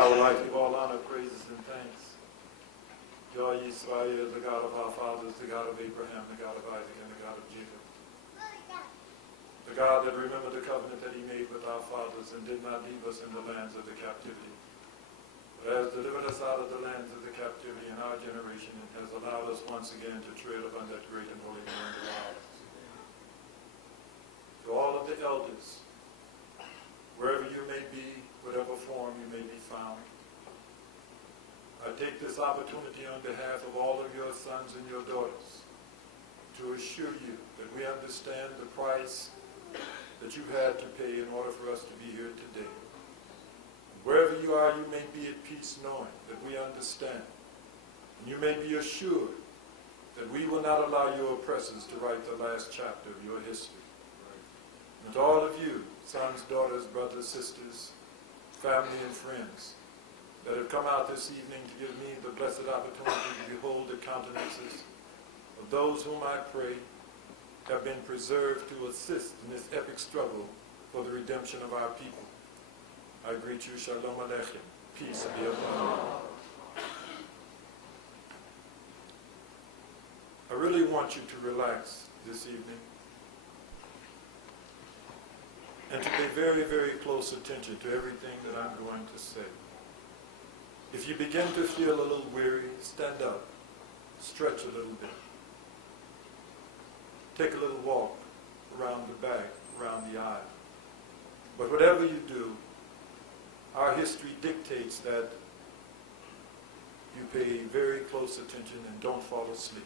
I would like to give all honor, praises, and thanks. Yah Yisrael, the God of our fathers, the God of Abraham, the God of Isaac, and the God of Jacob. The God that remembered the covenant that he made with our fathers and did not leave us in the lands of the captivity, but has delivered us out of the lands of the captivity in our generation and has allowed us once again to tread upon that great and holy land of ours. To all of the elders, wherever you may be, whatever form you may be found, I take this opportunity on behalf of all of your sons and your daughters to assure you that we understand the price that you had to pay in order for us to be here today. Wherever you are, you may be at peace knowing that we understand. And you may be assured that we will not allow your oppressors to write the last chapter of your history. And to all of you, sons, daughters, brothers, sisters, family, and friends that have come out this evening to give me the blessed opportunity to behold the countenances of those whom I pray have been preserved to assist in this epic struggle for the redemption of our people. I greet you, Shalom Aleichem. Peace be upon you. I really want you to relax this evening and to pay very, very close attention to everything that I'm going to say. If you begin to feel a little weary, stand up, stretch a little bit. Take a little walk around the back, around the aisle. But whatever you do, our history dictates that you pay very close attention and don't fall asleep.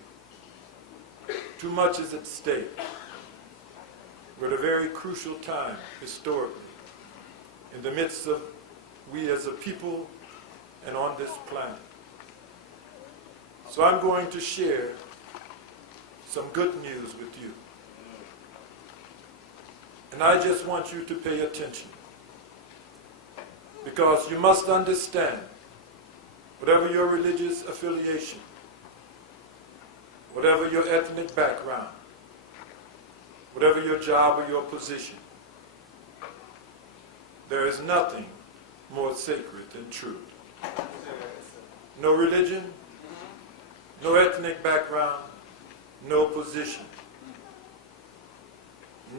Too much is at stake. We're at a very crucial time, historically, in the midst of we as a people and on this planet. So I'm going to share some good news with you. And I just want you to pay attention. Because you must understand, whatever your religious affiliation, whatever your ethnic background, whatever your job or your position, there is nothing more sacred than truth. No religion, no ethnic background, no position.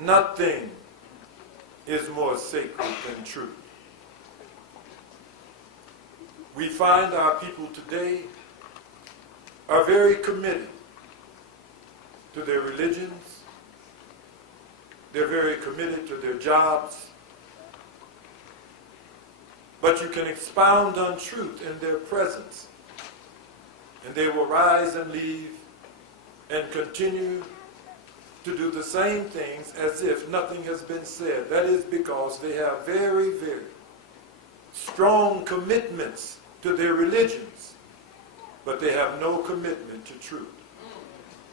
Nothing is more sacred than truth. We find our people today are very committed to their religions. They're very committed to their jobs. But you can expound on truth in their presence, and they will rise and leave and continue to do the same things as if nothing has been said. That is because they have very, very strong commitments to their religions, but they have no commitment to truth.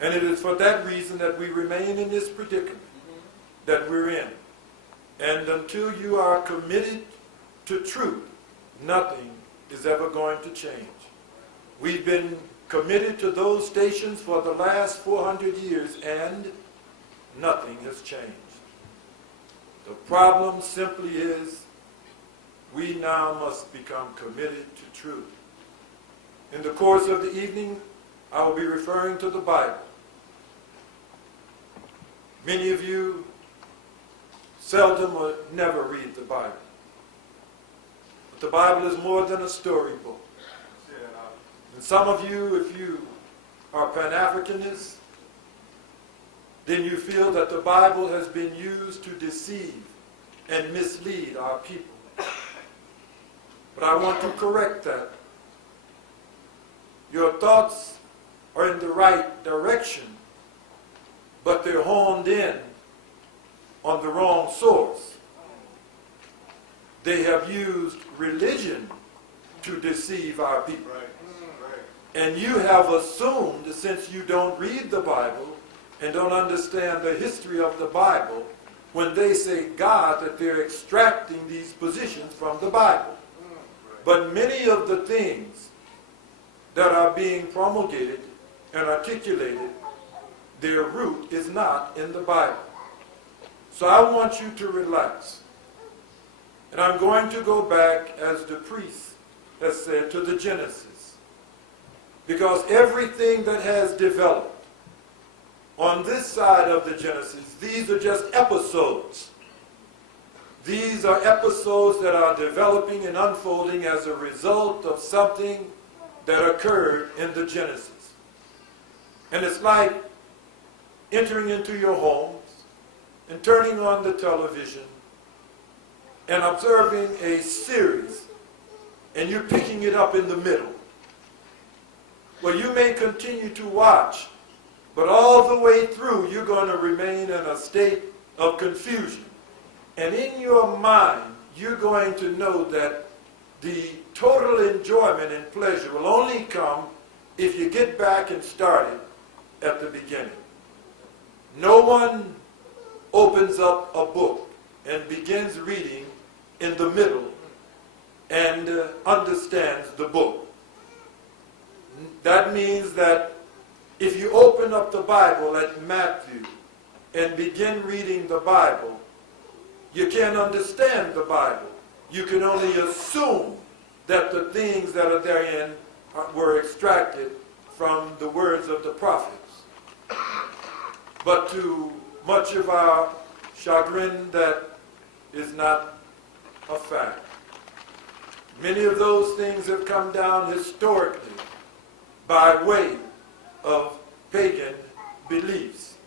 And it is for that reason that we remain in this predicament that we're in. And until you are committed to truth, nothing is ever going to change. We've been committed to those stations for the last 400 years, and nothing has changed. The problem simply is we now must become committed to truth. In the course of the evening, I will be referring to the Bible. Many of you seldom or never read the Bible. But the Bible is more than a storybook. And some of you, if you are Pan-Africanists, then you feel that the Bible has been used to deceive and mislead our people. But I want to correct that. Your thoughts are in the right direction, but they're honed in on the wrong source. They have used religion to deceive our people. And you have assumed, since you don't read the Bible and don't understand the history of the Bible, when they say God, that they're extracting these positions from the Bible. But many of the things that are being promulgated and articulated, their root is not in the Bible. So I want you to relax. And I'm going to go back, as the priests has said, to the Genesis. Because everything that has developed on this side of the Genesis, these are just episodes. These are episodes that are developing and unfolding as a result of something that occurred in the Genesis. And it's like entering into your homes and turning on the television and observing a series, and you're picking it up in the middle. Well, you may continue to watch, but all the way through, you're going to remain in a state of confusion. And in your mind, you're going to know that the total enjoyment and pleasure will only come if you get back and start it at the beginning. No one opens up a book and begins reading in the middle and understands the book. That means that if you open up the Bible at Matthew and begin reading the Bible, you can't understand the Bible. You can only assume that the things that are therein were extracted from the words of the prophets. But to much of our chagrin, that is not a fact. Many of those things have come down historically by way of pagan beliefs.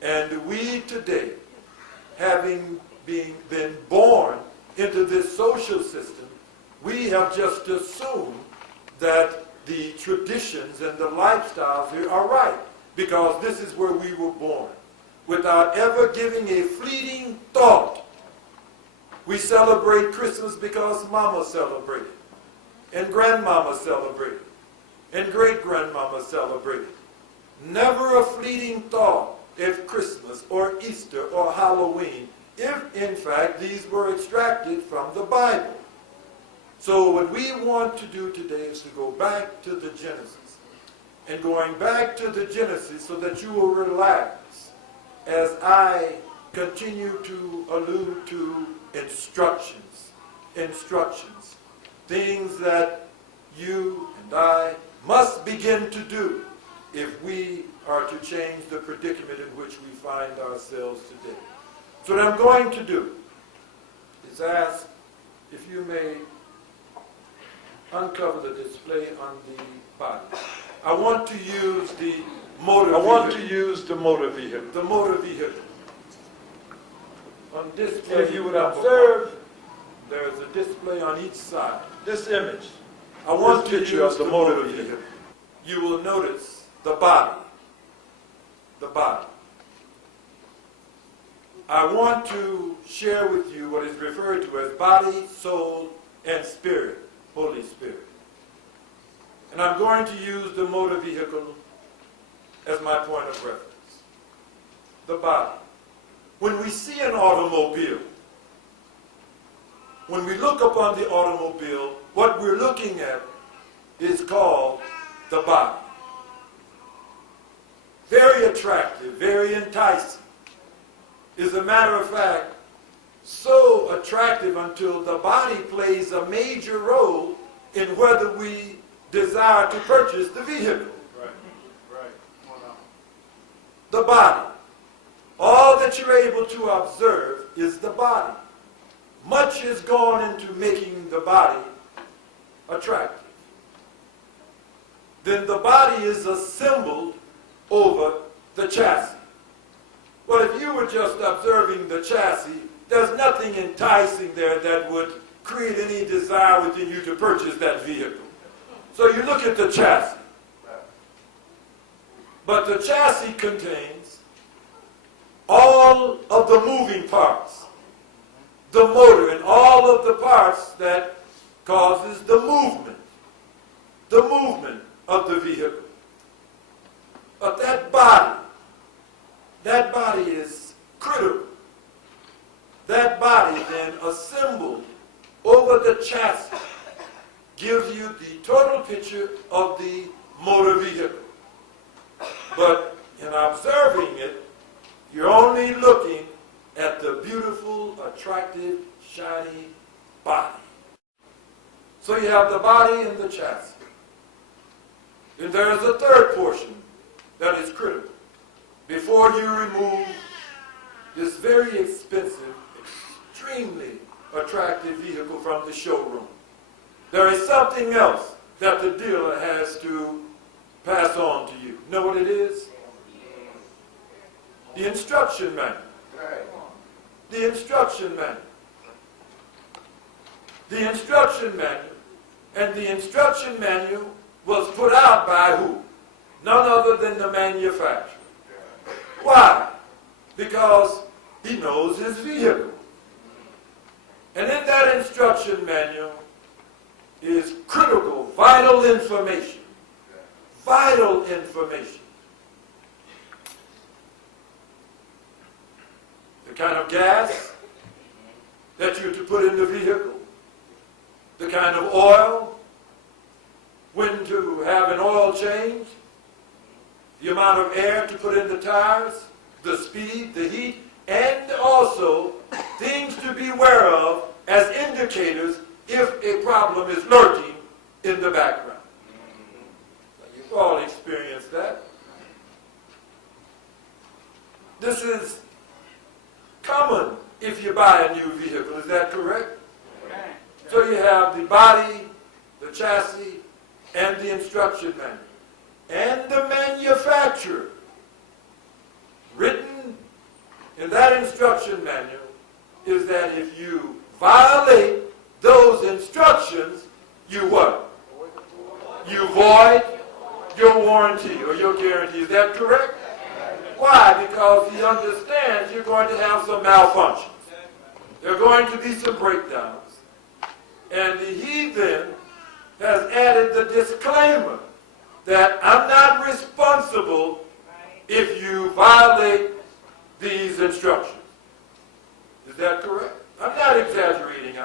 And we today, having been born into this social system, we have just assumed that the traditions and the lifestyles here are right, because this is where we were born, without ever giving a fleeting thought. We celebrate Christmas because Mama celebrated, and Grandmama celebrated, and Great-Grandmama celebrated. Never a fleeting thought if Christmas or Easter or Halloween, if in fact these were extracted from the Bible. So what we want to do today is to go back to the Genesis. And going back to the Genesis so that you will relax as I continue to allude to instructions, things that you and I must begin to do if we are to change the predicament in which we find ourselves today. So what I'm going to do is ask if you may uncover the display on the body. I want to use the motor vehicle. The motor vehicle. On display, if you would observe, there is a display on each side. This image. I want to use the motor vehicle. You will notice the body. The body. I want to share with you what is referred to as body, soul, and spirit, Holy Spirit. And I'm going to use the motor vehicle as my point of reference. The body. When we see an automobile, when we look upon the automobile, what we're looking at is called the body. Very attractive, very enticing. As a matter of fact, so attractive until the body plays a major role in whether we desire to purchase the vehicle. Right. The body. All that you're able to observe is the body. Much is gone into making the body attractive. Then the body is assembled over the chassis. Well, if you were just observing the chassis, there's nothing enticing there that would create any desire within you to purchase that vehicle. So you look at the chassis. But the chassis contains all of the moving parts, the motor, and all of the parts that causes the movement of the vehicle. But that body is critical. That body then assembled over the chassis gives you the total picture of the motor vehicle. But in observing it, you're only looking at the beautiful, attractive, shiny body. So you have the body and the chassis. And there is a third portion that is critical. Before you remove this very expensive, extremely attractive vehicle from the showroom, there is something else that the dealer has to pass on to you. Know what it is? The instruction manual. The instruction manual. The instruction manual. And the instruction manual was put out by who? None other than the manufacturer. Why? Because he knows his vehicle. And in that instruction manual is critical, vital information. Vital information. The kind of gas that you're to put in the vehicle, the kind of oil, when to have an oil change, the amount of air to put in the tires, the speed, the heat, and also things to be aware of as indicators if a problem is lurking in the background. You've all experienced that. This is common if you buy a new vehicle, is that correct? So you have the body, the chassis, and the instruction manual. And the manufacturer. Written in that instruction manual is that if you violate those instructions, you what? You void your warranty or your guarantee. Is that correct? Why? Because he understands you're going to have some malfunctions. There are going to be some breakdowns. And he then has added the disclaimer that I'm not responsible if you violate these instructions. Is that correct? I'm not exaggerating.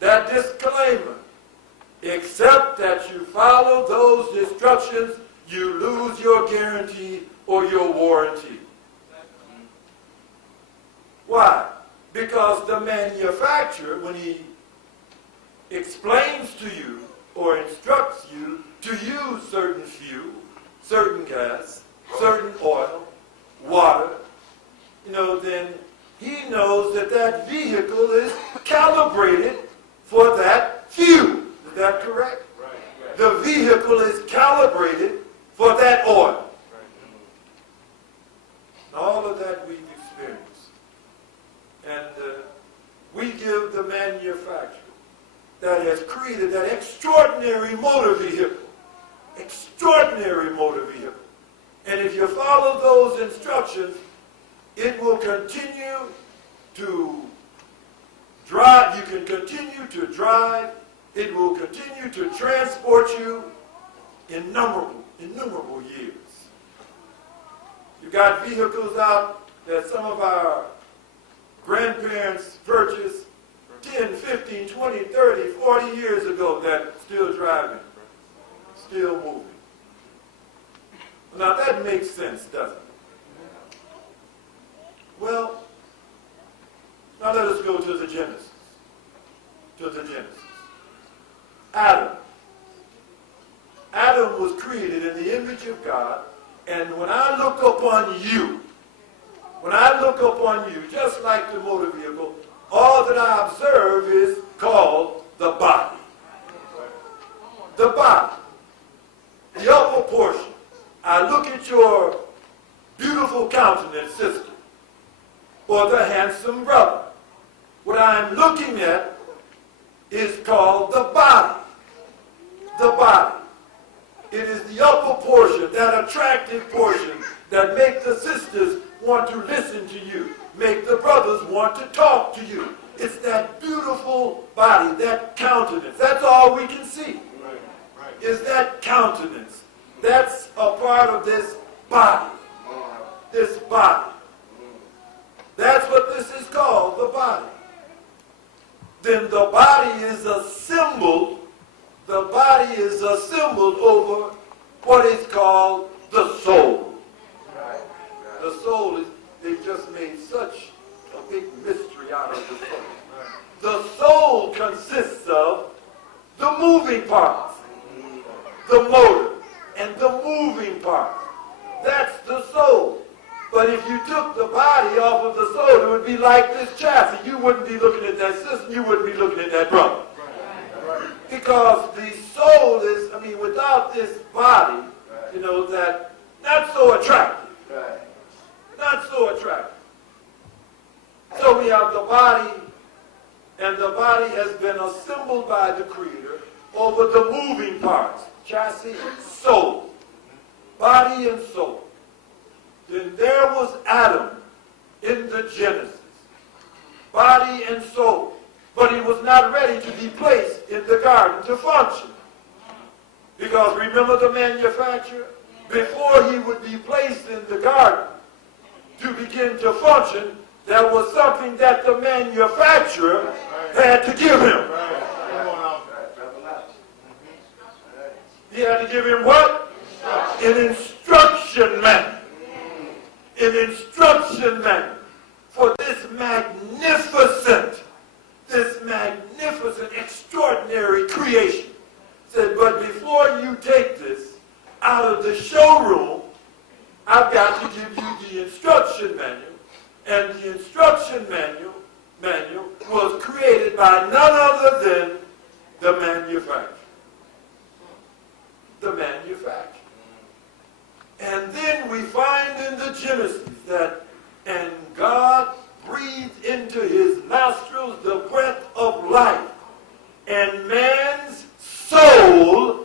That disclaimer, except that you follow those instructions, you lose your guarantee or your warranty. Why? Because the manufacturer, when he explains to you or instructs you to use certain fuel, certain gas, certain oil, water, then he knows that that vehicle is calibrated for that fuel. Is that correct? Right. The vehicle is calibrated for that oil. Right. All of that we've experienced. And we give the manufacturer that has created that extraordinary motor vehicle. Extraordinary motor vehicle. And if you follow those instructions, it will continue to drive. You can continue to drive. It will continue to transport you innumerable years. You got vehicles out that some of our grandparents purchased 10, 15, 20, 30, 40 years ago that still driving, still moving. Now that makes sense, doesn't it? Well, now let us go to the Genesis. To the Genesis. Adam. Adam was created in the image of God, and when I look upon you, just like the motor vehicle, all that I observe is called the body. The body. The upper portion. I look at your beautiful countenance, sister, or the handsome brother. What I'm looking at is called the body. The body. It is the upper portion, that attractive portion that make the sisters want to listen to you, make the brothers want to talk to you. It's that beautiful body, that countenance. That's all we can see. Is that countenance. That's a part of this body. This body. That's what this is called, the body. Then the body is a symbol. The body is a symbol over what is called the soul. The soul is, they've just made such a big mystery out of the soul. The soul consists of moving parts. The motor and the moving parts. That's the soul. But if you took the body off of the soul, it would be like this chassis. You wouldn't be looking at that system. You wouldn't be looking at that brother. Because the soul is, without this body, that not so attractive. Not so attractive. So we have the body, and the body has been assembled by the Creator over the moving parts. Chassis, soul. Body and soul. Then there was Adam in the Genesis. Body and soul. But he was not ready to be placed in the garden to function. Because remember the manufacturer? Before he would be placed in the garden to begin to function, there was something that the manufacturer had to give him. He had to give him what? An instruction manual. An instruction manual for this magnificent, extraordinary creation. Said, but before you take this out of the showroom, I've got to give you the instruction manual. And the instruction manual was created by none other than the manufacturer. The manufacturer. And then we find in the Genesis that, and God breathed into his nostrils the breath of life, and man's soul,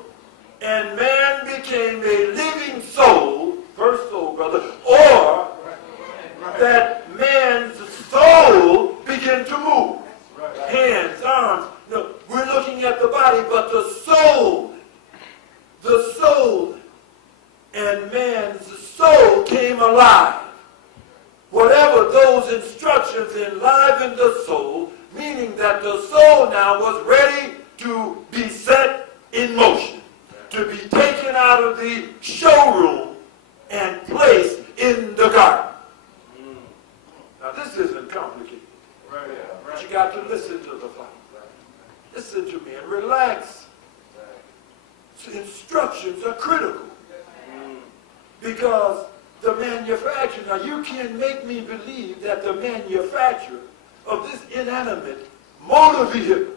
and man became a living soul, first soul, brother, or that man's soul began to move. Hands, arms. No, we're looking at the body, but the soul, and man's soul came alive. Whatever those instructions enlivened the soul, meaning that the soul now was ready to be set in motion, to be taken out of the showroom and placed in the garden. Now this isn't complicated, but you got to listen to the Father. Listen to me and relax. Instructions are critical. Because the manufacturer, now you can't make me believe that the manufacturer of this inanimate motor vehicle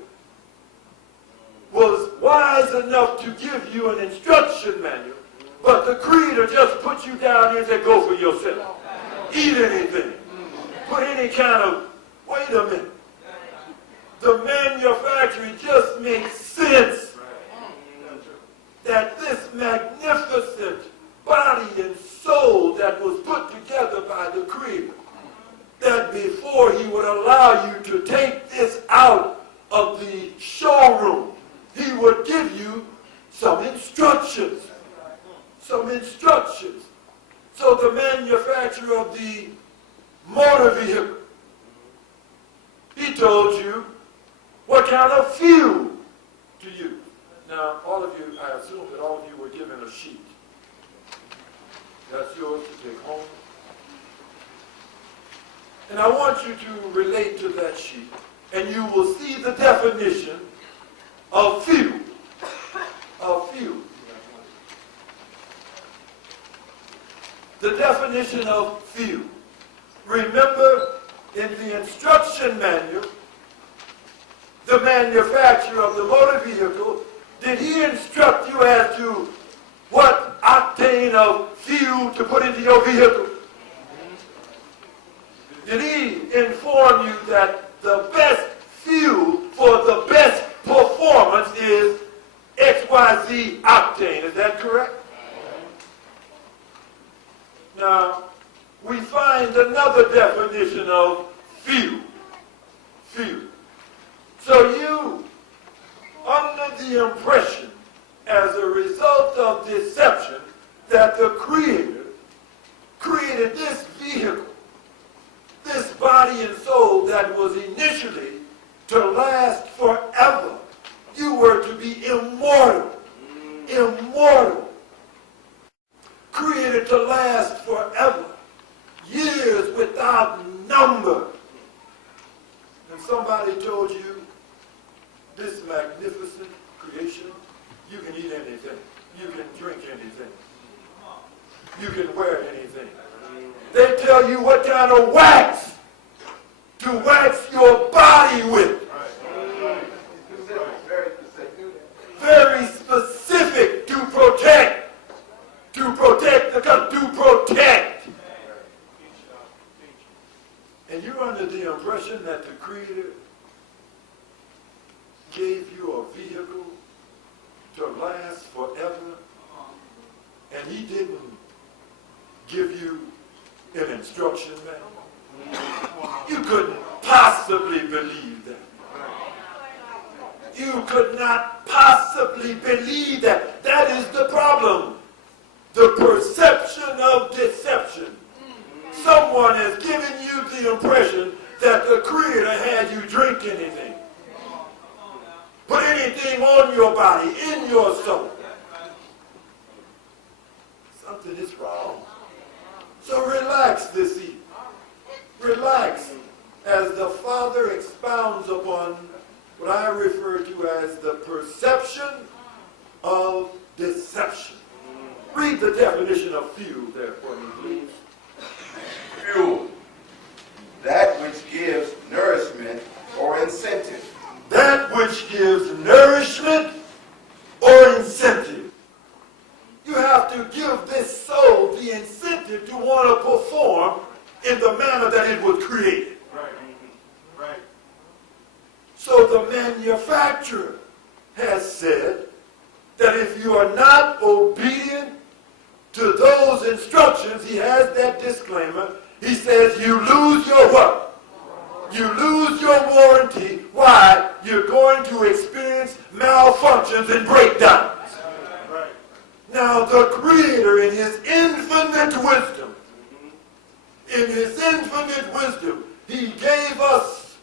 was wise enough to give you an instruction manual, but the Creator just put you down here and said, go for yourself. Eat anything. Put any kind of, wait a minute. The manufacturer just makes sense that this magnificent body and soul that was put together by the Creator, that before he would allow you to take this out of the showroom, he would give you some instructions. Some instructions. So the manufacturer of the motor vehicle, he told you what kind of fuel to use. Now, all of you, I assume that all of you were given a sheet. That's yours to take home. And I want you to relate to that sheet, and you will see the definition of fuel. Of fuel. The definition of fuel. Remember, in the instruction manual, the manufacturer of the motor vehicle, did he instruct you as to what octane of fuel to put into your vehicle? Did he inform you that the best fuel for the best performance is XYZ octane? Is that correct? Now, we find another definition of fuel. Fuel. So you, under the impression, as a result of deception, that the Creator created this vehicle, this body and soul that was initially to last forever. You were to be immortal. Immortal. Created to last forever. Years without number. And somebody told you this magnificent creation, you can eat anything. You can drink anything. You can wear anything. They tell you what kind of wax to wax your body with. Very specific to protect the country, to protect. And you're under the impression that the Creator gave you a vehicle to last forever, and He didn't give you an instruction manual. You couldn't possibly believe that. You could not possibly believe that. That is the problem. The perception of deception. Someone has given you the impression that the Creator had you drink anything. Put anything on your body, in your soul. Something is wrong. So relax this evening. Relax as the Father expounds upon what I refer to as the perception of deception. Read the definition of fuel there for me, please. Fuel, that which gives nourishment or incentive. That which gives nourishment or incentive. You have to give this soul the incentive to want to perform in the manner that it was created. Right. So the manufacturer has said that if you are not obedient to those instructions, he has that disclaimer. He says you lose your what? You lose your warranty. Why? You're going to experience malfunctions and breakdowns. Right. Now the Creator in His infinite wisdom, He gave us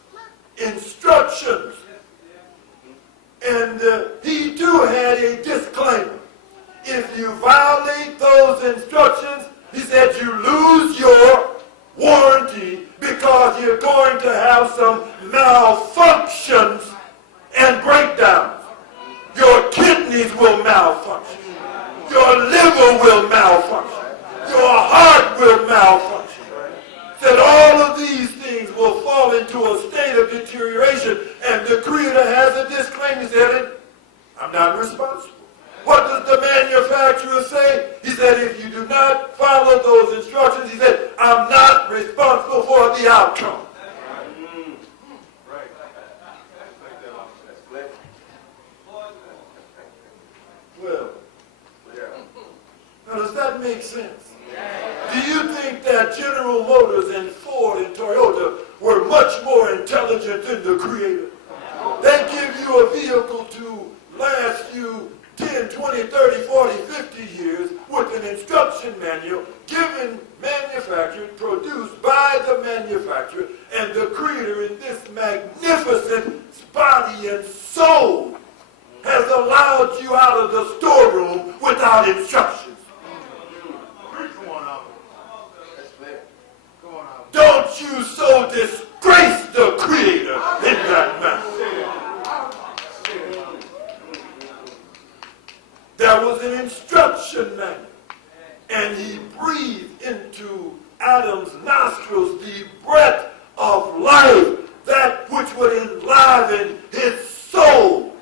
instructions. And He too had a disclaimer. If you violate those instructions, He said you lose your warranty because you're going to have some malfunctions and breakdowns. Your kidneys will malfunction. Your liver will malfunction. Your heart will malfunction. That all of these things will fall into a state of deterioration, and the Creator has a disclaimer. He said, I'm not responsible. What does the manufacturer say? He said, if you do not follow those instructions, he said, I'm not responsible for the outcome. Well, now does that make sense? Do you think that General Motors and Ford and Toyota were much more intelligent than the Creator? They give you a vehicle to last you 10, 20, 30, 40, 50 years with an instruction manual given, manufactured, produced by the manufacturer, and the Creator in this magnificent body and soul has allowed you out of the storeroom without instructions. Don't you so disgrace the Creator in that manner. There was an instruction manual, and He breathed into Adam's nostrils the breath of life, that which would enliven his soul.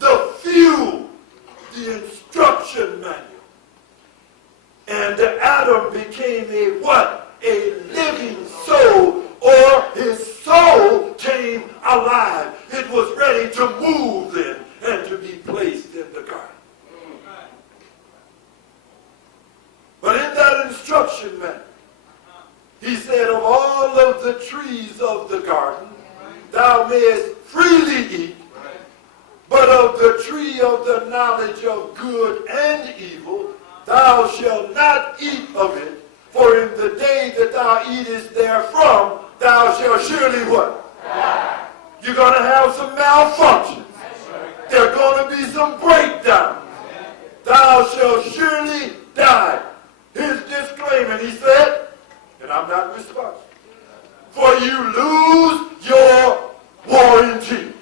The fuel, the instruction manual. And Adam became a what? A living soul, or his soul came alive. It was ready to move then and to be placed in the garden. But in that instruction manual, He said, of all of the trees of the garden, thou mayest freely eat, but of the tree of the knowledge of good and evil, thou shalt not eat of it. For in the day that thou eatest therefrom, thou shalt surely what? Die. You're going to have some malfunctions. There are going to be some breakdowns. Thou shalt surely die. His disclaimer, he said, and I'm not responsible, for you lose your warranty.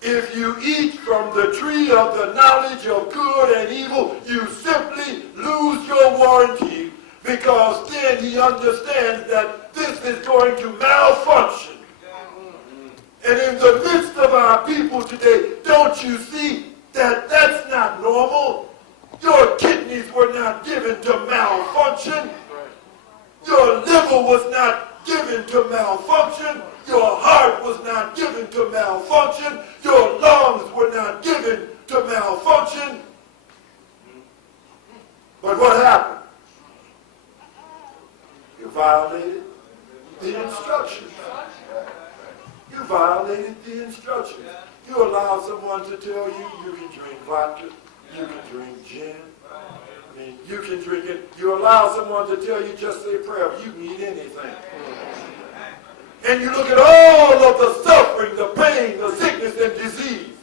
If you eat from the tree of the knowledge of good and evil, you simply lose your warranty, because then he understands that this is going to malfunction. And in the midst of our people today, don't you see that that's not normal? Your kidneys were not given to malfunction. Your liver was not given to malfunction. Your heart was not given to malfunction. Your lungs were not given to malfunction. But what happened? You violated the instructions. You violated the instructions. You allow someone to tell you you can drink vodka, you can drink gin, I mean, you can drink it. You allow someone to tell you just say prayer, you can eat anything. And you look at all of the suffering, the pain, the sickness, and disease.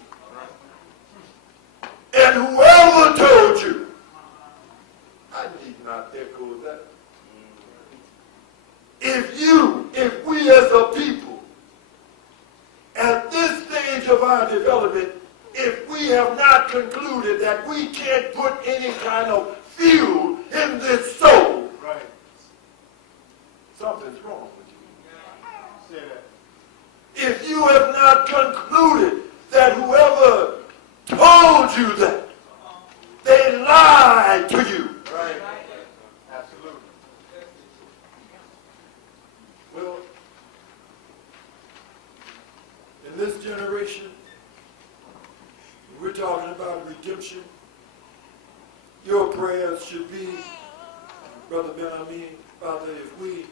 And whoever told you, I need not echo that. If we as a people, at this stage of our development, if we have not concluded that we can't put any kind of fuel in this soul, right, something's wrong with you. Say that. If you have not concluded that whoever told you that, they lied to you. Right. Absolutely. Well, in this generation, we're talking about redemption. Your prayers should be, Brother Ben Ammi, Father, if we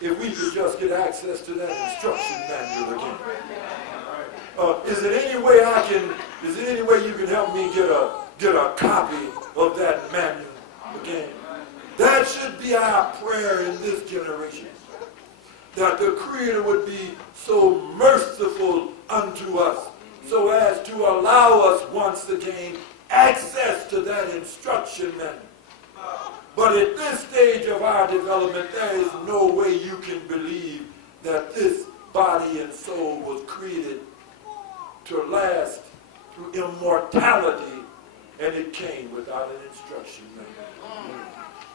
could just get access to that instruction manual again. Is there any way you can help me get a copy of that manual again? That should be our prayer in this generation. That the Creator would be so merciful unto us, so as to allow us once again access to that instruction manual. But at this stage of our development, there is no way you can believe that this body and soul was created to last through immortality, and it came without an instruction manual.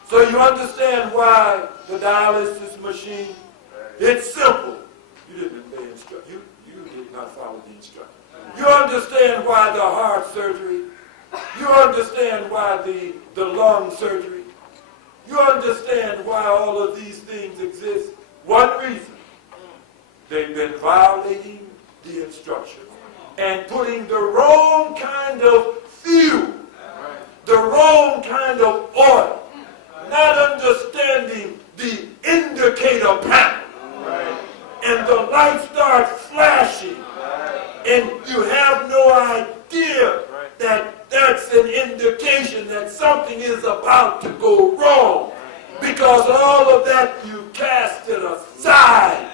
So you understand why the dialysis machine, it's simple. You didn't obey instruction. You did not follow the instruction. You understand why the heart surgery. You understand why the lung surgery. You understand why all of these things exist. One reason. They've been violating the instructions and putting the wrong kind of fuel, the wrong kind of oil, not understanding the indicator panel. And the light starts flashing, and you have no idea that that's an indication that something is about to go wrong, because all of that you cast it aside.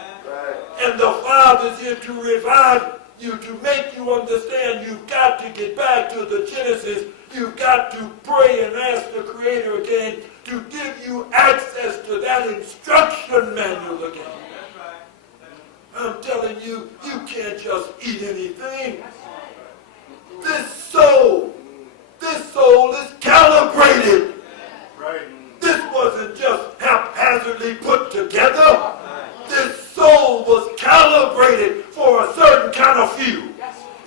And the Father's here to revive you, to make you understand you've got to get back to the Genesis. You've got to pray and ask the Creator again to give you access to that instruction manual again. I'm telling you, you can't just eat anything. This soul is calibrated. This wasn't just haphazardly put together. This soul was calibrated for a certain kind of fuel.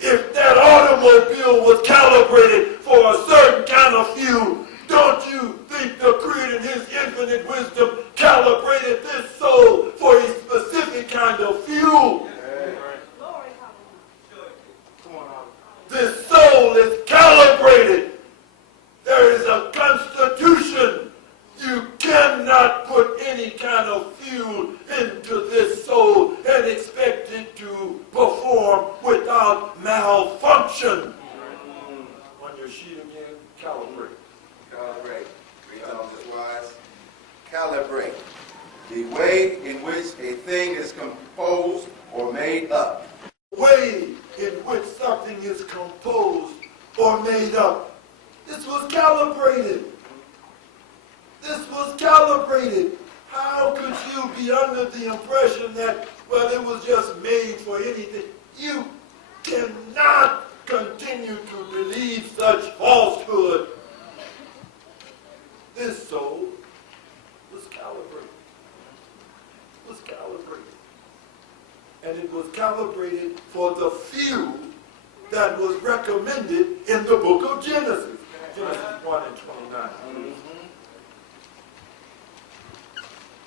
If that automobile was calibrated for a certain kind of fuel, don't you think the Creator in His infinite wisdom calibrated this soul for a specific kind of fuel? This soul is calibrated. There is a constitution. You cannot put any kind of fuel into this soul and expect it to perform without malfunction. On your sheet again, calibrate. Calibrate. Read on this wise. Calibrate. The way in which a thing is composed or made up. Way in which something is composed or made up. This was calibrated. This was calibrated. How could you be under the impression that, well, it was just made for anything? You cannot continue to believe such falsehood. This soul was calibrated. And it was calibrated for the few that was recommended in the book of Genesis. Genesis 1 and 29.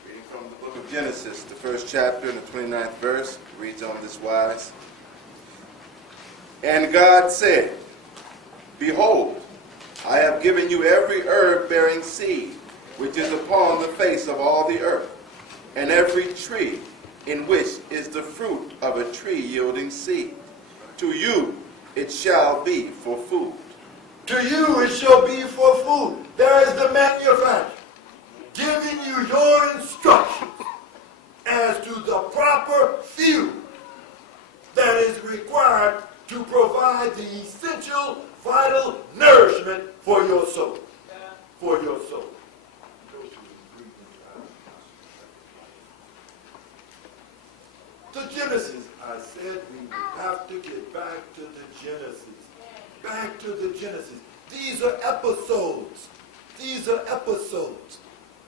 Reading from the book of Genesis, the first chapter and the 29th verse, reads on this wise. And God said, Behold, I have given you every herb bearing seed, which is upon the face of all the earth, and every tree in which is the fruit of a tree yielding seed. To you it shall be for food. To you it shall be for food. There is the manufacturer giving you your instructions as to the proper food that is required to provide the essential, vital nourishment for your soul. For your soul. The Genesis, I said we would have to get back to the Genesis. Back to the Genesis. These are episodes.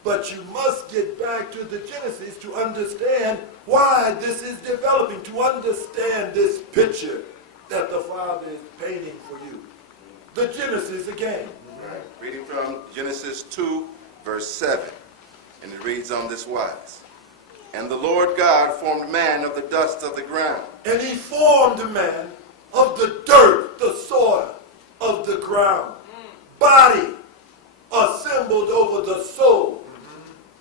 But you must get back to the Genesis to understand why this is developing, to understand this picture that the Father is painting for you. The Genesis again. Right. Reading from Genesis 2, verse 7. And it reads on this wise. And the Lord God formed man of the dust of the ground. And he formed a man of the dirt, the soil of the ground. Body assembled over the soul.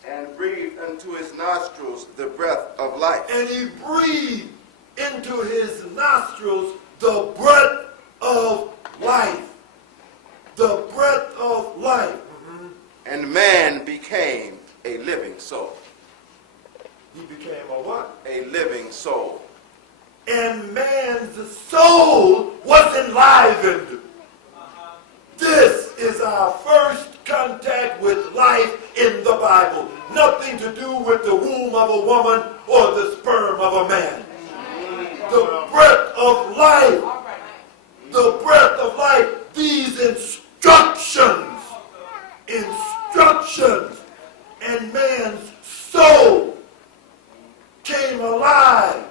And breathed unto his nostrils the breath of life. And he breathed into his nostrils the breath of life. The breath of life. And man became a living soul. He became a what? A living soul. And man's soul was enlivened. This is our first contact with life in the Bible. Nothing to do with the womb of a woman or the sperm of a man. The breath of life. The breath of life. These instructions. And man's soul came alive.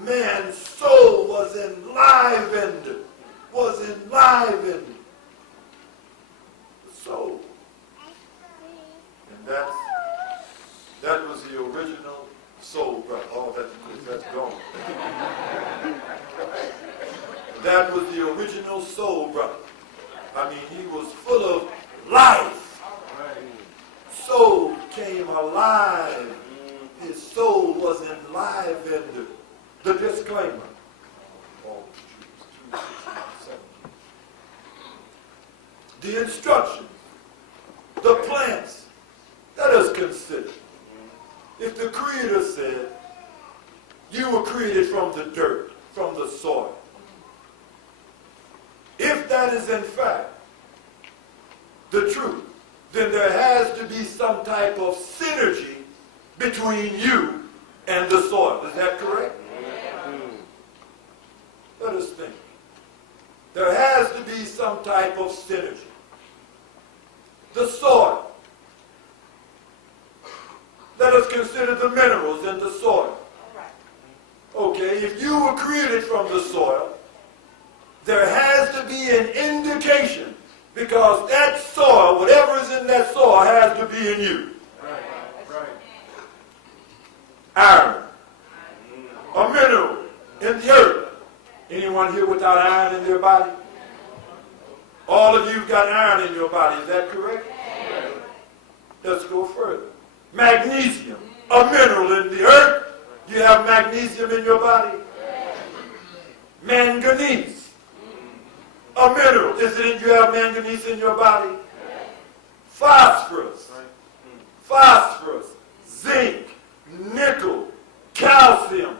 Man's soul was enlivened. The soul. And that was the original soul breath. Oh, that's gone. That was the original soul breath. I mean, he was full of life. Soul came alive. His soul was enlivened. The disclaimer. The instructions. The plans. Let us consider. If the Creator said, you were created from the dirt, from the soil. If that is in fact the truth, then there has to be some type of synergy between you and the soil. Is that correct? Let us think. There has to be some type of synergy. The soil. Let us consider the minerals in the soil. Okay, if you were created from the soil, there has to be an indication, because that soil, whatever is in that soil, has to be in you. Iron, a mineral in the earth. Anyone here without iron in their body? All of you've got iron in your body, is that correct? Let's go further. Magnesium, a mineral in the earth. You have magnesium in your body? Manganese, a mineral. You have manganese in your body? Phosphorus, zinc, nickel, calcium.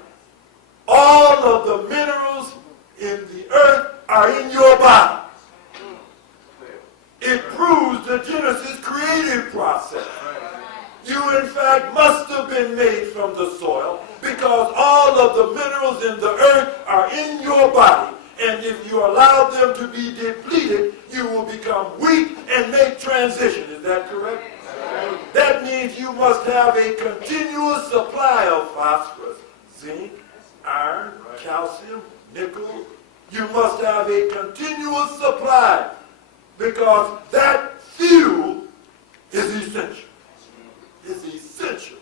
All of the minerals in the earth are in your body. It proves the Genesis creative process. You, in fact, must have been made from the soil, because all of the minerals in the earth are in your body, and if you allow them to be depleted, you will become weak and make transition. Is that correct? That means you must have a continuous supply of phosphorus, zinc, iron, calcium, nickel. You must have a continuous supply because that fuel is essential. It's essential.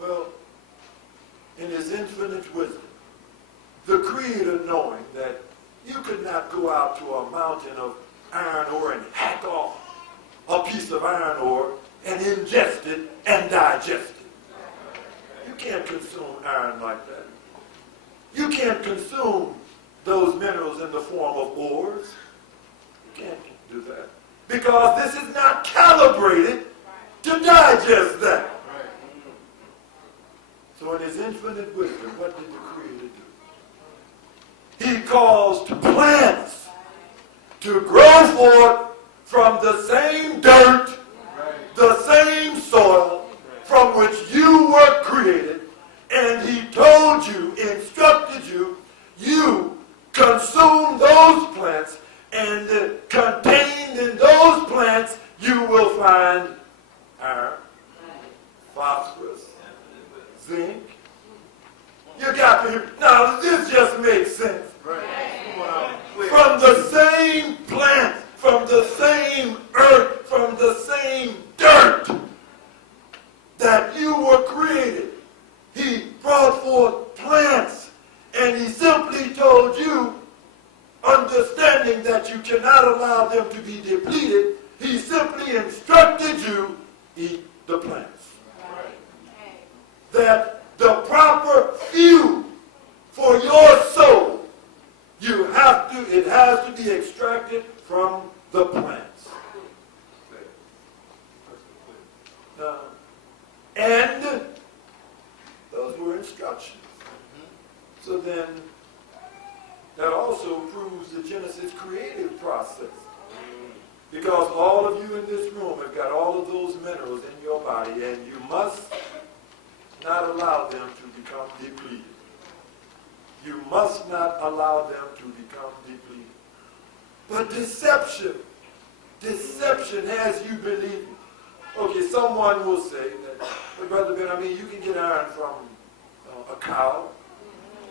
Well, in his infinite wisdom, the Creator, knowing that you could not go out to a mountain of iron ore and hack off a piece of iron ore and ingest it and digest it. You can't consume iron like that. You can't consume those minerals in the form of ores. You can't do that. Because this is not calibrated to digest that. So in his infinite wisdom, what did the Creator do? He caused plants to grow forth from the same dirt, the same soil from which you were created, and he told you, instructed you, you consume those plants, and contained in those plants you will find iron, phosphorus, zinc. You got to hear. Now this just makes sense. From the same plant, from the same earth, from the same dirt that you were created, he brought forth plants, and he simply told you, understanding that you cannot allow them to be depleted, he simply instructed you, eat the plants. That the proper fuel for your soul, it has to be extracted from the plants. And those were instructions. So then, that also proves the Genesis creative process. Because all of you in this room have got all of those minerals in your body, and you must not allow them to become depleted. You must not allow them to become depleted. But deception has you believing. Okay, someone will say that, but Brother Ben, I mean, you can get iron from a cow,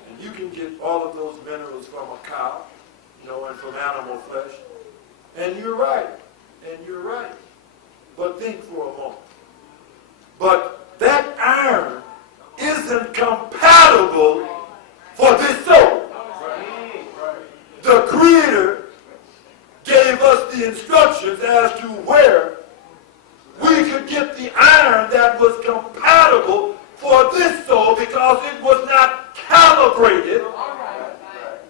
and you can get all of those minerals from a cow, and from animal flesh. And you're right. But think for a moment. But that iron isn't compatible for this soul. The Creator gave us the instructions as to where we could get the iron that was compatible for this soul, because it was not calibrated.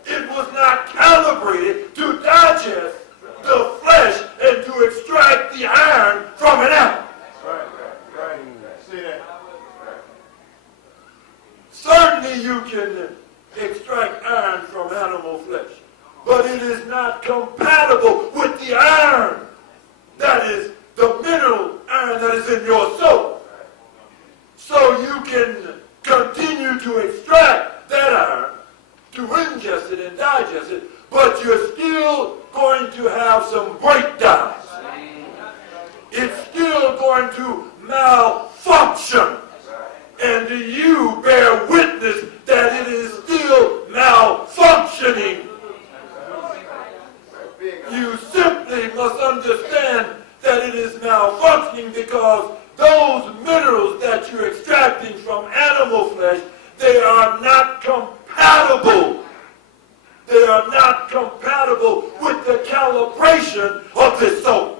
It was not calibrated to digest the flesh and to extract the iron from an animal. Right. See that? Certainly you can extract iron from animal flesh, but it is not compatible with the iron that is the mineral iron that is in your soul. So you can continue to extract that iron, to ingest it and digest it, but you're still going to have some breakdowns. It's still going to malfunction. And you bear witness that it is still malfunctioning. You simply must understand that it is malfunctioning because those minerals that you're extracting from animal flesh, they are not compatible. They are not compatible with the calibration of this soul.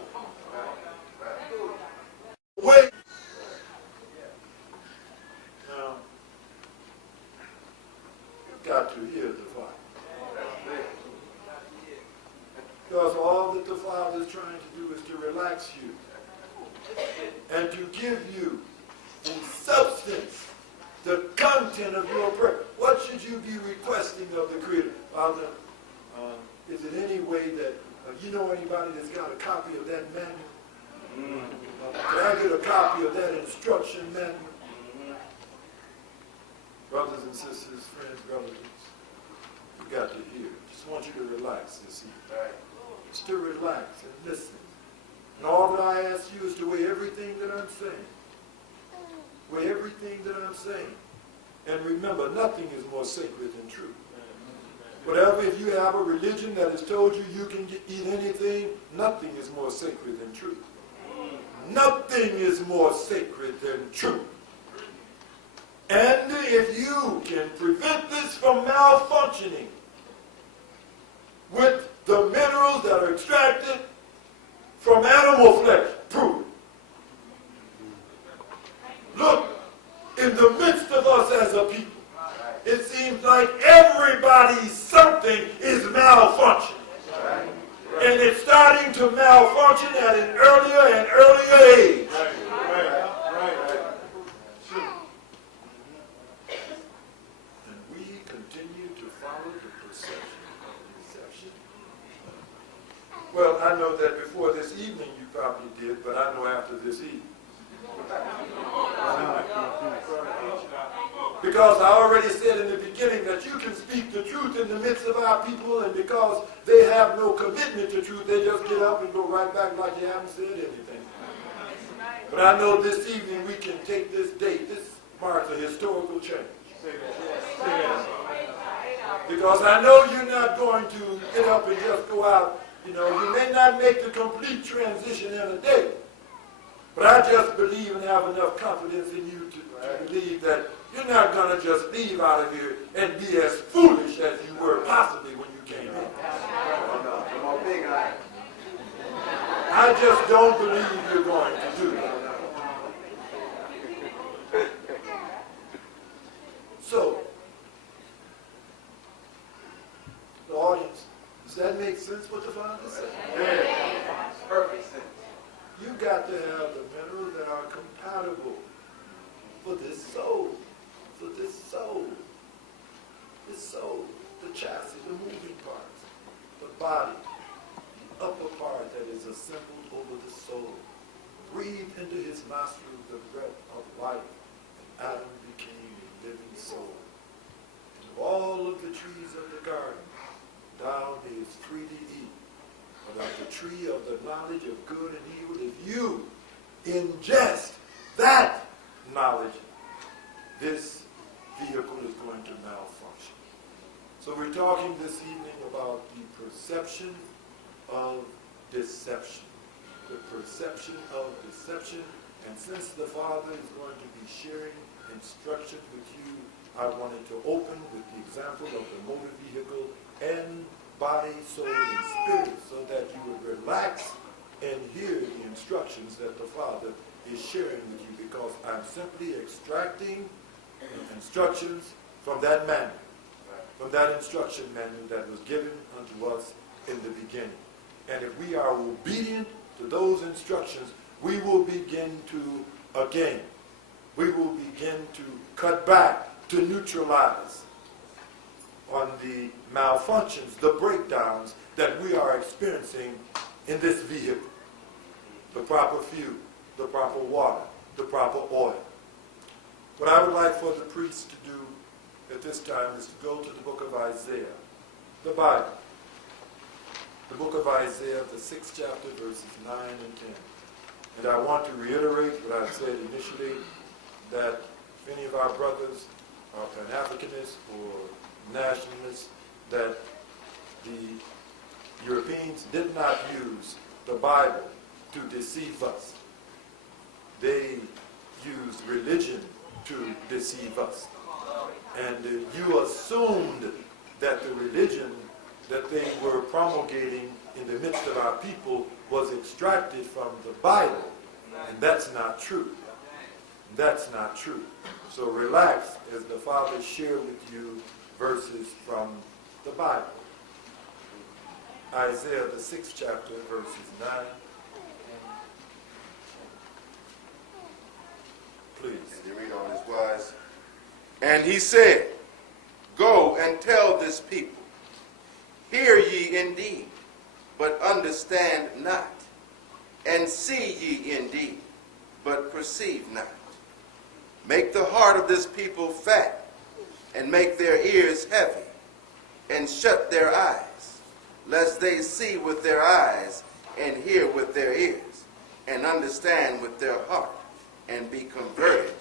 Wait. Now, you've got to hear the Father. Because all that the Father is trying to do is to relax you and to give you in substance the content of your prayer. What should you be requesting of the Creator? Father, is it any way that you know anybody that's got a copy of that manual? Can I get a copy of that instruction manual? brothers and sisters, friends, relatives, you got to hear. Just want you to relax this evening. Just to relax and listen. And all that I ask you is to weigh everything that I'm saying. Weigh everything that I'm saying. And remember, nothing is more sacred than truth. Whatever, if you have a religion that has told you you can eat anything, nothing is more sacred than truth. Nothing is more sacred than truth. And if you can prevent this from malfunctioning with the minerals that are extracted from animal flesh, prove it. Look, in the midst of us as a people, it seems like everybody, something is malfunctioning. And it's starting to malfunction at an earlier and earlier age. And we continue to follow the perception of deception. Well, I know that before this evening you probably did, but I know after this evening. Because I already said in the beginning that you can speak the truth in the midst of our people, and because they have no commitment to truth, they just get up and go right back like you haven't said anything. But I know this evening we can take this date. This marks a historical change. Because I know you're not going to get up and just go out. You know, you may not make the complete transition in a day. But I just believe and have enough confidence in you to believe that you're not going to just leave out of here and be as foolish as you were possibly when you came in. I just don't believe you're going to do that. So, the audience, does that make sense what the Father said? Yeah. Perfect sense. You got to have the minerals that are compatible for this soul. For this soul. This soul, the chassis, the moving parts, the body, the upper part that is assembled over the soul. Breathe into his nostrils the breath of life, and Adam became a living soul. And of all of the trees of the garden, thou mayest freely eat. But of the tree of the knowledge of good and evil, if you ingest that knowledge, this vehicle is going to malfunction. So we're talking this evening about the perception of deception. The perception of deception. And since the Father is going to be sharing instruction with you, I wanted to open with the example of the motor vehicle and body, soul, and spirit, so that you would relax and hear the instructions that the Father is sharing with you, because I'm simply extracting instructions from that manual, from that instruction manual that was given unto us in the beginning. And if we are obedient to those instructions, we will begin to, again, we will begin to cut back, to neutralize on the malfunctions, the breakdowns that we are experiencing in this vehicle. The proper fuel, the proper water, the proper oil. What I would like for the priest to do at this time is to go to the book of Isaiah, the Bible. The book of Isaiah, the 6th chapter, verses 9 and 10. And I want to reiterate what I said initially, that if any of our brothers are Pan-Africanists or nationalists, that the Europeans did not use the Bible to deceive us. They used religion to deceive us. And you assumed that the religion that they were promulgating in the midst of our people was extracted from the Bible. And that's not true. That's not true. So relax as the Father shared with you verses from the Bible. Isaiah, the 6th chapter, verses 9. Please. And you read on this wise. And he said, go and tell this people, hear ye indeed, but understand not, and see ye indeed, but perceive not. Make the heart of this people fat, and make their ears heavy, and shut their eyes, lest they see with their eyes, and hear with their ears, and understand with their heart, and be converted,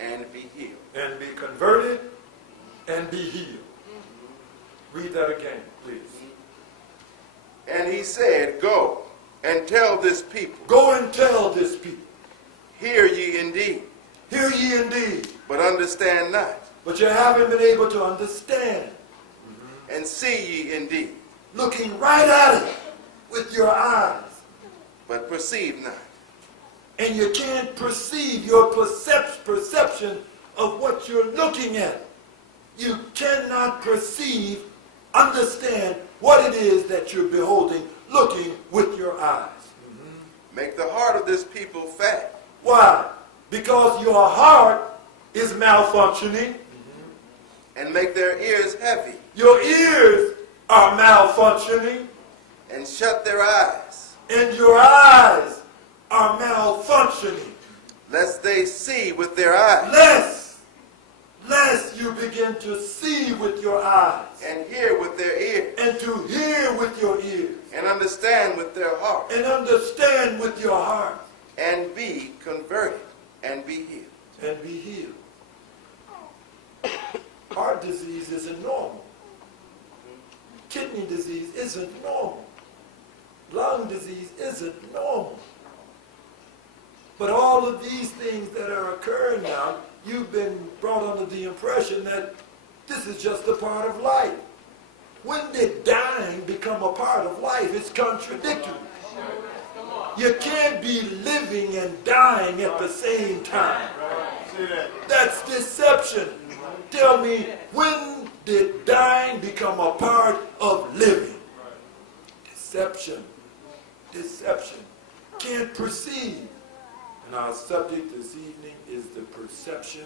and be healed. And be converted and be healed. Read that again, please. And he said, Go and tell this people, Go and tell this people, hear ye indeed, hear ye indeed, but understand not, but you haven't been able to understand. and see ye indeed, Looking right at it with your eyes, but perceive not. and you can't perceive your perception of what you're looking at. You cannot perceive, understand what it is that you're beholding, looking with your eyes. Make the heart of this people fat, Why? Because your heart is malfunctioning. and make their ears heavy, Your ears are malfunctioning. and shut their eyes, And your eyes are malfunctioning. lest they see with their eyes, Lest you begin to see with your eyes and hear with their ears, and to hear with your ears and understand with their heart, and understand with your heart and be converted, and be healed. and be healed. Heart disease isn't normal. Kidney disease isn't normal. Lung disease isn't normal. But all of these things that are occurring now, you've been brought under the impression that this is just a part of life. When did dying become a part of life? It's contradictory. You can't be living and dying at the same time. See that? That's deception. Tell me, when did dying become a part of living? Deception. Deception. Can't perceive. And our subject this evening is the perception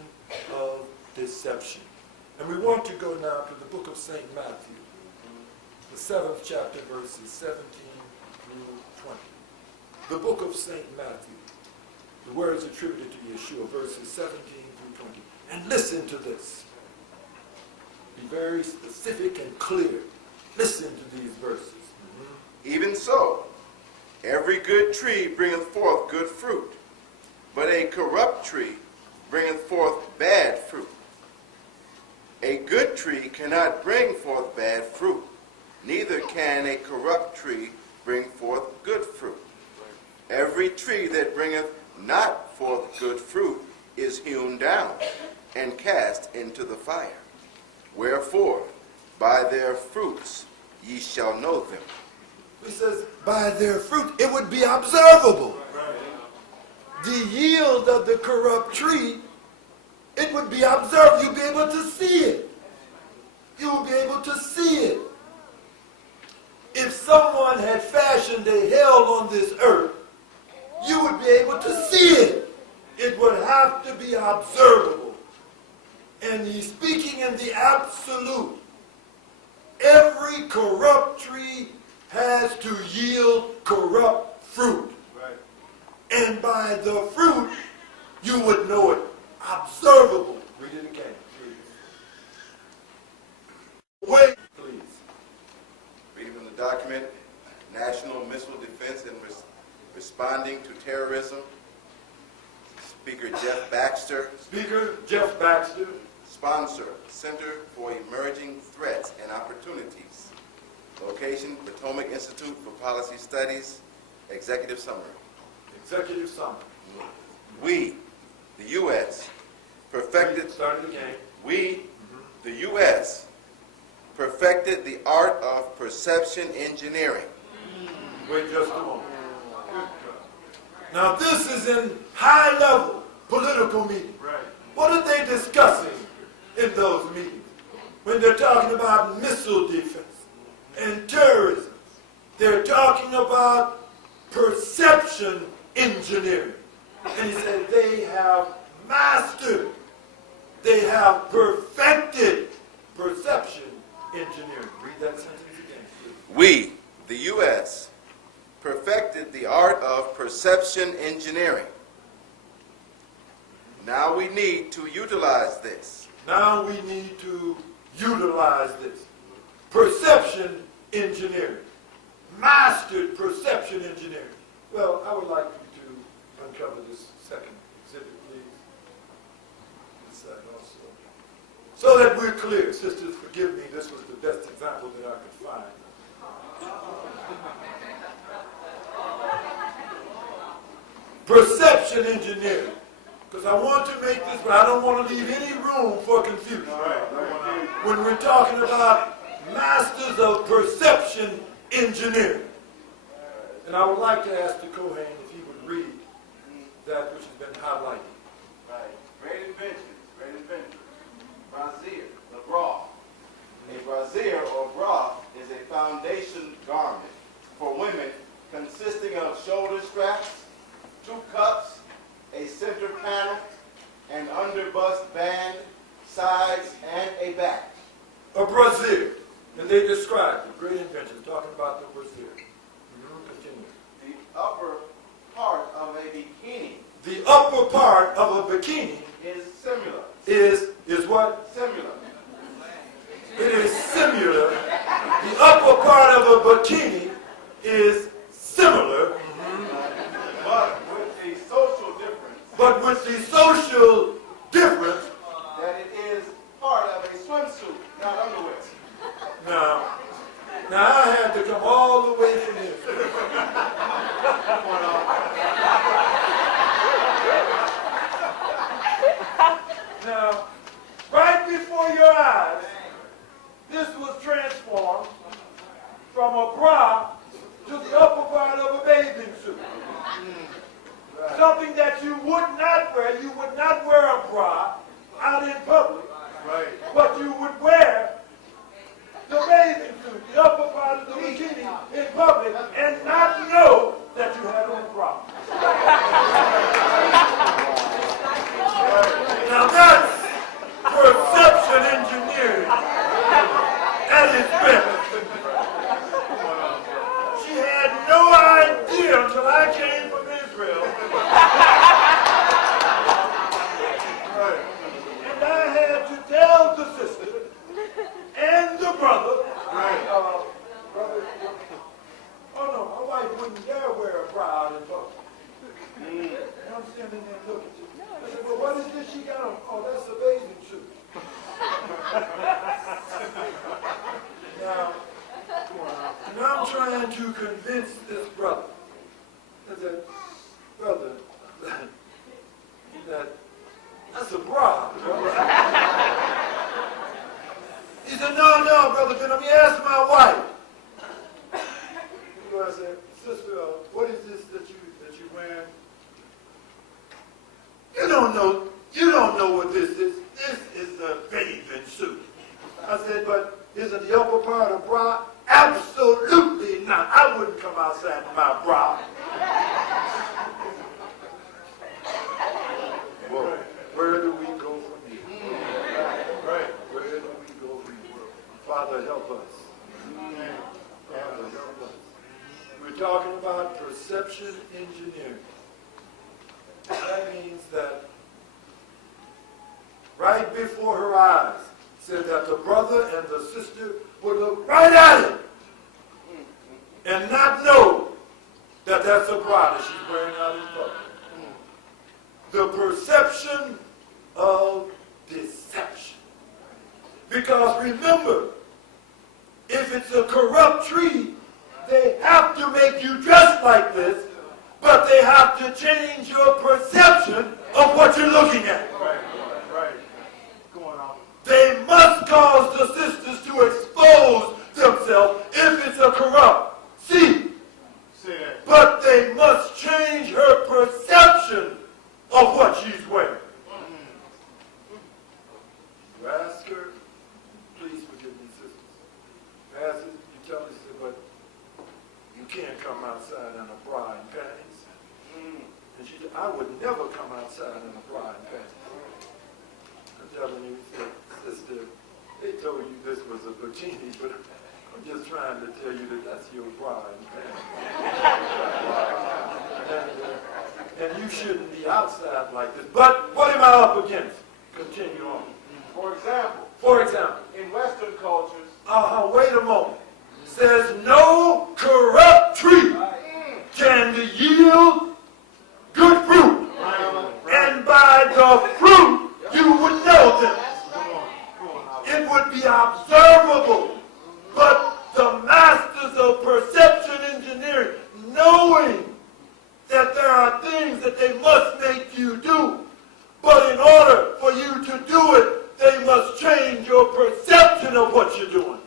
of deception. And we want to go now to the book of St. Matthew, the 7th chapter, verses 17 through 20. The book of St. Matthew, the words attributed to Yeshua, verses 17 through 20. And listen to this. Be very specific and clear. Listen to these verses. Even so, every good tree bringeth forth good fruit, but a corrupt tree bringeth forth bad fruit. A good tree cannot bring forth bad fruit, neither can a corrupt tree bring forth good fruit. Every tree that bringeth not forth good fruit is hewn down and cast into the fire. Wherefore, by their fruits ye shall know them. He says, by their fruit, it would be observable. The yield of the corrupt tree, it would be observed. You'd be able to see it. You would be able to see it. If someone had fashioned a hell on this earth, you would be able to see it. It would have to be observable. And he's speaking in the absolute. Every corrupt tree has to yield corrupt fruit. Right. And by the fruit, you would know it. Observable. Read it again, please. Wait, please. Reading from the document, National Missile Defense and Responding to Terrorism. Speaker Jeff Baxter. Speaker Jeff Baxter. Sponsor, Center for Emerging Threats and Opportunities. Location, Potomac Institute for Policy Studies. Executive Summary. Executive summary. We, the U.S., perfected... Start it again. We, the U.S., perfected the art of perception engineering. Wait just a moment. Now this is in high-level political meeting. Right. What are they discussing in those meetings when they're talking about missile defense and terrorism? They're talking about perception engineering. And he said they have mastered, they have perfected perception engineering. Read that sentence again, please. We, the U.S., perfected the art of perception engineering. Now we need to utilize this Now we need to utilize this. Perception engineering. Mastered perception engineering. Well, I would like you to uncover this second exhibit, please. This side also. So that we're clear. Sisters, forgive me, this was the best example that I could find. Perception engineering. Because I want to make this, but I don't want to leave any room for confusion. When we're talking about masters of perception engineering. And I would like to ask the Kohen if he would read that which has been highlighted. Right. Great invention. Brazier, the bra. A brazier or bra is a foundation garment for women consisting of shoulder straps, 2 cups, a center panel, an underbust band, sides, and a back. A brazier. And they described it. Great invention. Talking about the brazier. Continue. The upper part of a bikini The upper part of a bikini is similar. is what? Similar. It is similar. The upper part of a bikini is similar, But with the social difference but with the social difference. that it is part of a swimsuit, not underwear. Now I had to come all the way from here. Now, right before your eyes, this was transformed from a bra to the upper part of a bathing suit. Something that you would not wear. You would not wear a bra out in public, but you would wear the bathing suit, the upper part of the bikini in public, and not know that you had on a bra. Now that's perception engineering at its best. She had no idea until I came from Israel. And I had to tell the sister and the brother, brother, oh no, my wife wouldn't dare wear a bra out in public. And I'm standing there looking at you. I said, well, what is this she got on? Oh, that's a bathing suit. Now I'm trying to convince this brother. I said, brother, that's a bra. He said, no, brother, but let me ask my wife. So I said, sister, what is this that you wearing? You don't know what this is. This is a bathing suit. I said, but isn't the upper part a bra? Absolutely not. I wouldn't come outside in my bra. Well, where do we go from here? Right. Where do we go from here? Father, help us. Father, help us. We're talking about perception engineering. That means that right before her eyes, said that the brother and the sister would look right at him and not know that that's a bra that she's wearing out in public. The perception of deception. Because remember, if it's a corrupt tree, they have to make you dress like this, but they have to change your perception of what you're looking at. Right. Going on. They must cause the sisters to expose themselves if it's a corrupt seed. Say that. But they must change her perception of what she's wearing. You ask her, please forgive me, sisters. Ask her, you tell her, but you can't come outside in a bra and panties. And she said, I would never come outside in a bra and panties. I'm telling you, sister, they told you this was a bikini, but I'm just trying to tell you that that's your bra and panties. And you shouldn't be outside like this. But what am I up against? Continue on. For example, in Western cultures, wait a moment. Says no corrupt tree can yield good fruit. And by the fruit you would know them. It would be observable. But the masters of perception engineering, knowing that there are things that they must make you do, but in order for you to do it, they must change your perception of what you're doing.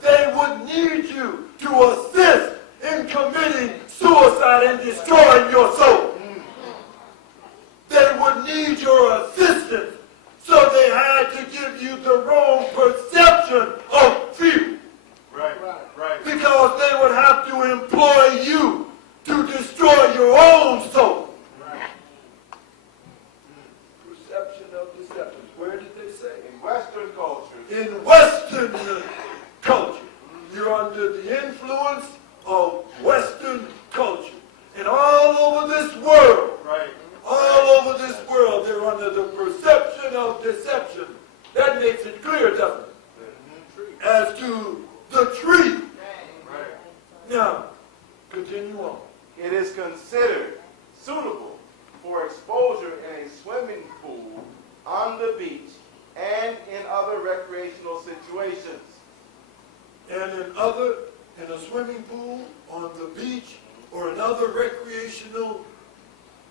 They would need you to assist in committing suicide and destroying your soul. They would need your assistance, so they had to give you the wrong perception of fear. right. Because they would have to employ you to destroy your own soul. Perception of deception. Where did they say? In Western cultures, In Western culture. You're under the influence of Western culture. And all over this world, right. all over this world, they're under the perception of deception. That makes it clear, doesn't it? As to the tree. Right. Now, continue on. It is considered suitable for exposure in a swimming pool, on the beach, and in other recreational situations. And in a swimming pool, on the beach, or in other recreational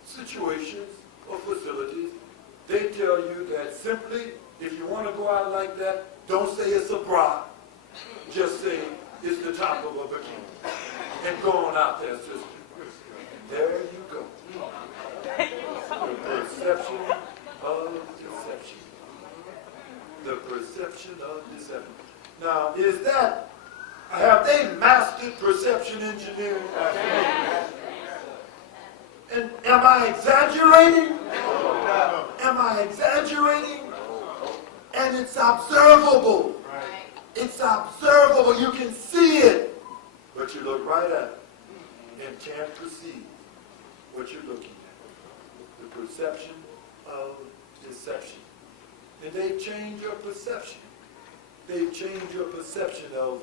situations or facilities, they tell you that simply, if you want to go out like that, don't say it's a bra. Just say it's the top of a bikini. And go on out there, sister. There you go. The perception of deception. The perception of deception. Now, have they mastered perception engineering? And am I exaggerating? Am I exaggerating? And it's observable. It's observable. You can see it. But you look right at it and can't perceive what you're looking at. The perception of deception. And they change your perception. They change your perception of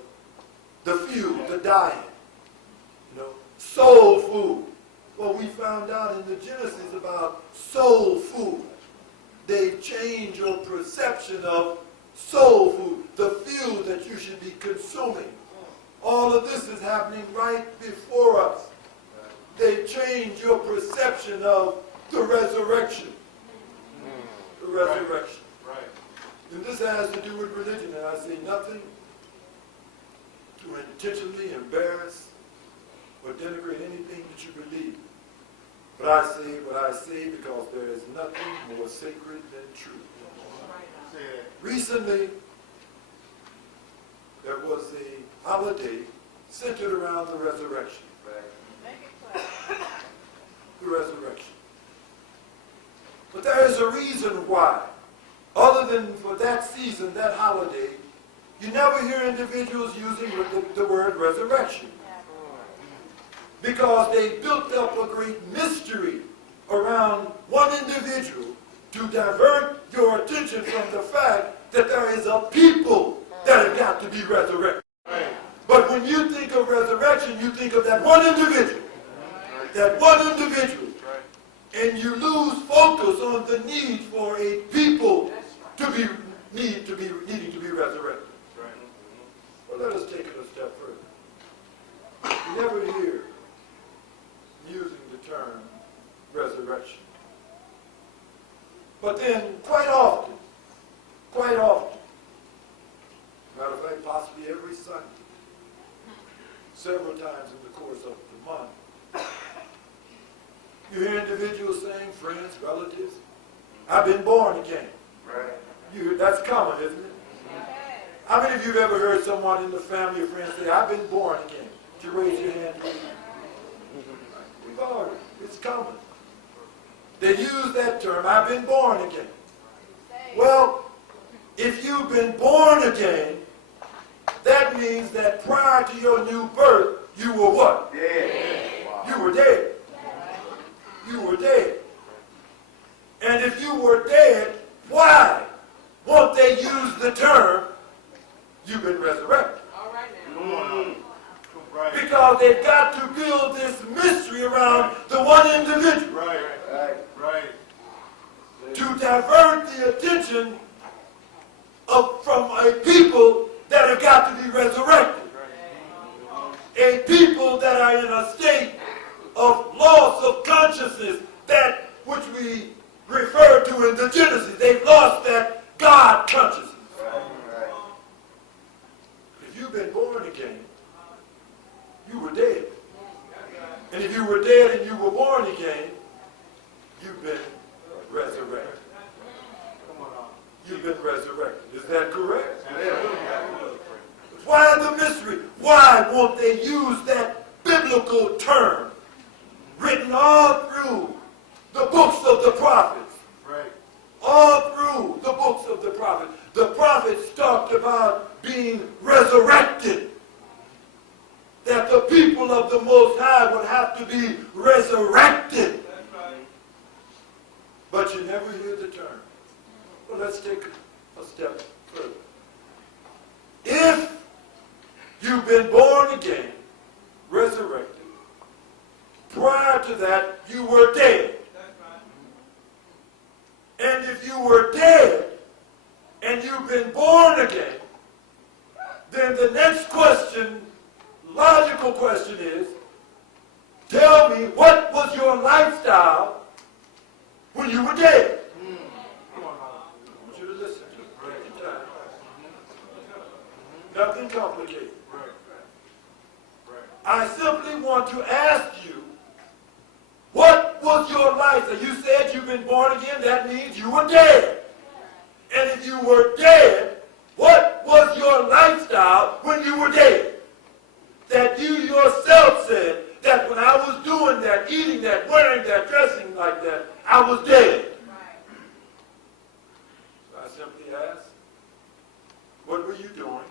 the fuel, the diet. Soul food. Well, we found out in the Genesis about soul food. They change your perception of soul food, the fuel that you should be consuming. All of this is happening right before us. They change your perception of the resurrection. The resurrection. Right. And this has to do with religion, and I say nothing to intentionally embarrass or denigrate anything that you believe. But I say what I say because there is nothing more sacred than truth. Recently, there was a holiday centered around the resurrection. The resurrection. But there is a reason why. Other than for that season, that holiday, you never hear individuals using the word resurrection. Because they built up a great mystery around one individual to divert your attention from the fact that there is a people that have got to be resurrected. But when you think of resurrection, you think of that one individual. That one individual. And you lose focus on the need for a people needing to be resurrected. Well, let us take it a step further. You never hear using the term resurrection. But then, quite often, matter of fact, possibly every Sunday, several times in the course of the month, you hear individuals saying, friends, relatives, I've been born again. That's common, isn't it? How many of you have ever heard someone in the family or friends say, I've been born again? Would you raise your hand? We've all heard it. It's common. They use that term, I've been born again. Well, if you've been born again, that means that prior to your new birth, you were what? Dead. You were dead. You were dead. And if you were dead, why won't they because they've got to build this mystery around the one individual. Right. Right. To divert the attention from a people that have got to be resurrected. A people that are in a state of loss of consciousness, that which we refer to in the Genesis. They've lost that God consciousness. If you've been born again, you were dead. And if you were dead and you were born again, you've been resurrected. You've been resurrected. Is that correct? Why the mystery? Why won't they use that biblical term written all through the books of the prophets? Right. All through the books of the prophets. The prophets talked about being resurrected. That the people of the Most High would have to be resurrected. But you never hear the term. Well, let's take a step further. If you've been born again, resurrected, prior to that, you were dead. And if you were dead and you've been born again, then the next question, logical question is, tell me, what was your lifestyle when you were dead? I want you to listen to it. Take your time. Nothing complicated. I simply want to ask you, what was your life? And you said you've been born again, that means you were dead. And if you were dead, what was your lifestyle when you were dead? That you yourself said that when I was doing that, eating that, wearing that, dressing like that, I was dead. So I simply asked, what were you doing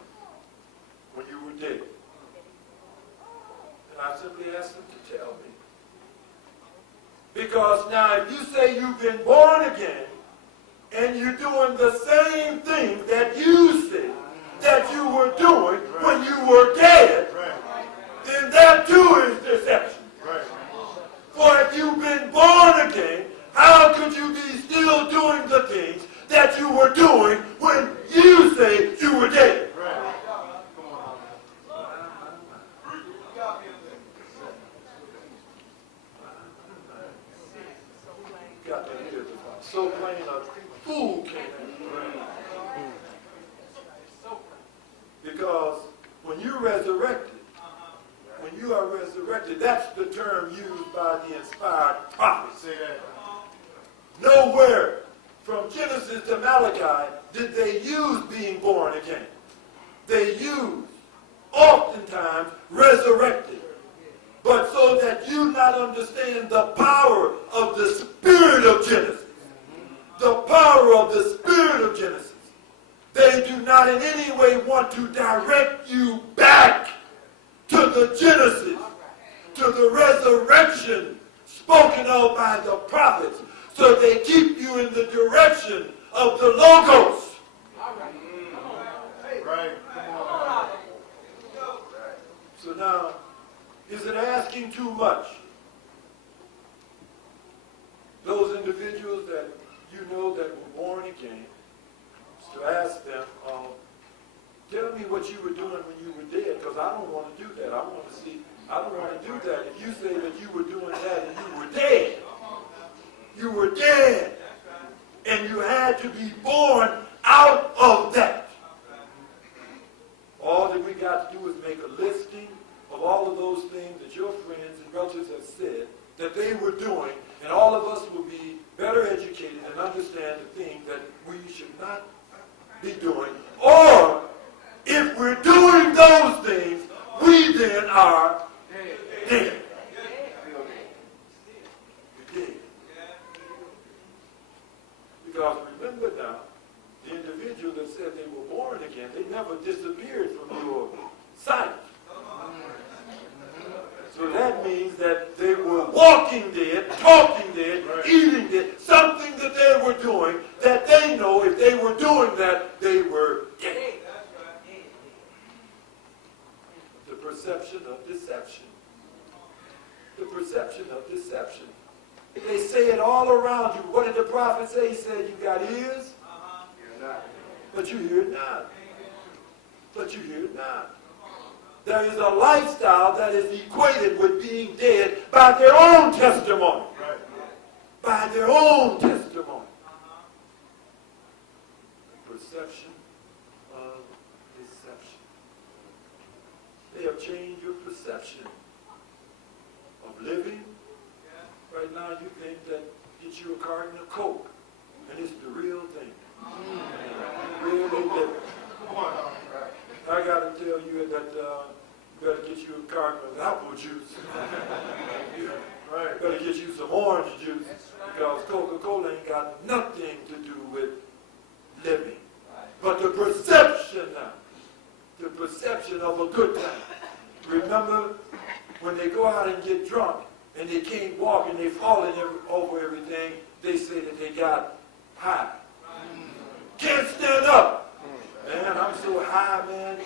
when you were dead? And I simply asked them to tell me. Because now if you say you've been born again, and you're doing the same thing that you said that you were doing when you were dead, then that too is deception. For if you've been born again, how could you be still doing the things that you were doing when you say you were dead? Got to hear this. So plain a fool can't answer. Because when you're resurrected, when you are resurrected, that's the term used by the inspired prophets. Nowhere from Genesis to Malachi did they use being born again. They used, oftentimes, resurrected. But so that you not understand the power of the spirit of Genesis, the power of the spirit of Genesis, they do not in any way want to direct you back to the Genesis, to the resurrection spoken of by the prophets. So they keep you in the direction of the Logos. Right. So now, is it asking too much? Those individuals that you know that were born again, to ask them, tell me what you were doing when you were dead, because I don't want to do that. I want to see, I don't want to do that. If you say that you were doing that and you were dead, and you had to be born out of that. All that we got to do is make a listing of all of those things that your friends and relatives have said that they were doing, and all of us will be better educated and understand the things that we should not be doing. Or, if we're doing those things, we then are dead. You're dead. Because remember now, the individual that said they were born again, they never disappeared from your sight. So that means that they were walking dead, talking dead, eating dead, something that they were doing that they know if they were doing that, they were dead. The perception perception of deception. The perception of deception. They say it all around you. What did the prophet say? He said, you got ears, but you hear it not. But you hear it not. There is a lifestyle that is equated with being dead by their own testimony. By their own testimony. The perception of deception. They have changed your perception of living. Right now you think that get you a carton of Coke, and it's the real thing. Really living. I got to tell you that you better get you a carton of apple juice. Right. Better get you some orange juice, because Coca-Cola ain't got nothing to do with living. But the perception now, the perception of a good time. Remember when they go out and get drunk and they can't walk and they falling over everything, they say that they got high. Can't stand up. Man, I'm so high, man.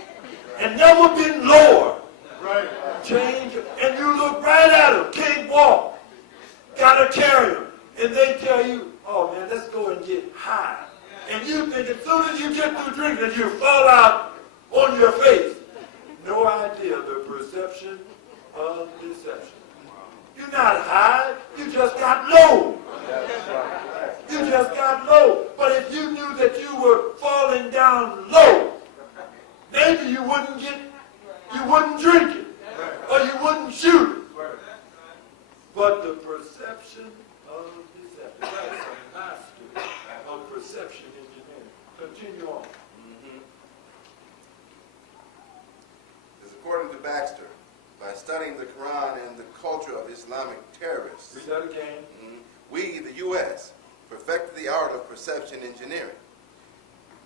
And never been lower. Right. Change, and you look right at them. Can't walk. Gotta carry them. And they tell you, oh man, let's go and get high. And you think as soon as you get through drinking, you fall out on your face. No idea the perception of deception. You're not high, you just got low. You just got low. But if you knew that you were falling down low, maybe you wouldn't drink it, or you wouldn't shoot it. But the perception of deception. That's a master of perception engineering. Continue on. It's according to Baxter, by studying the Quran and the culture of Islamic terrorists, Read that again. we, the U.S., perfected the art of perception engineering.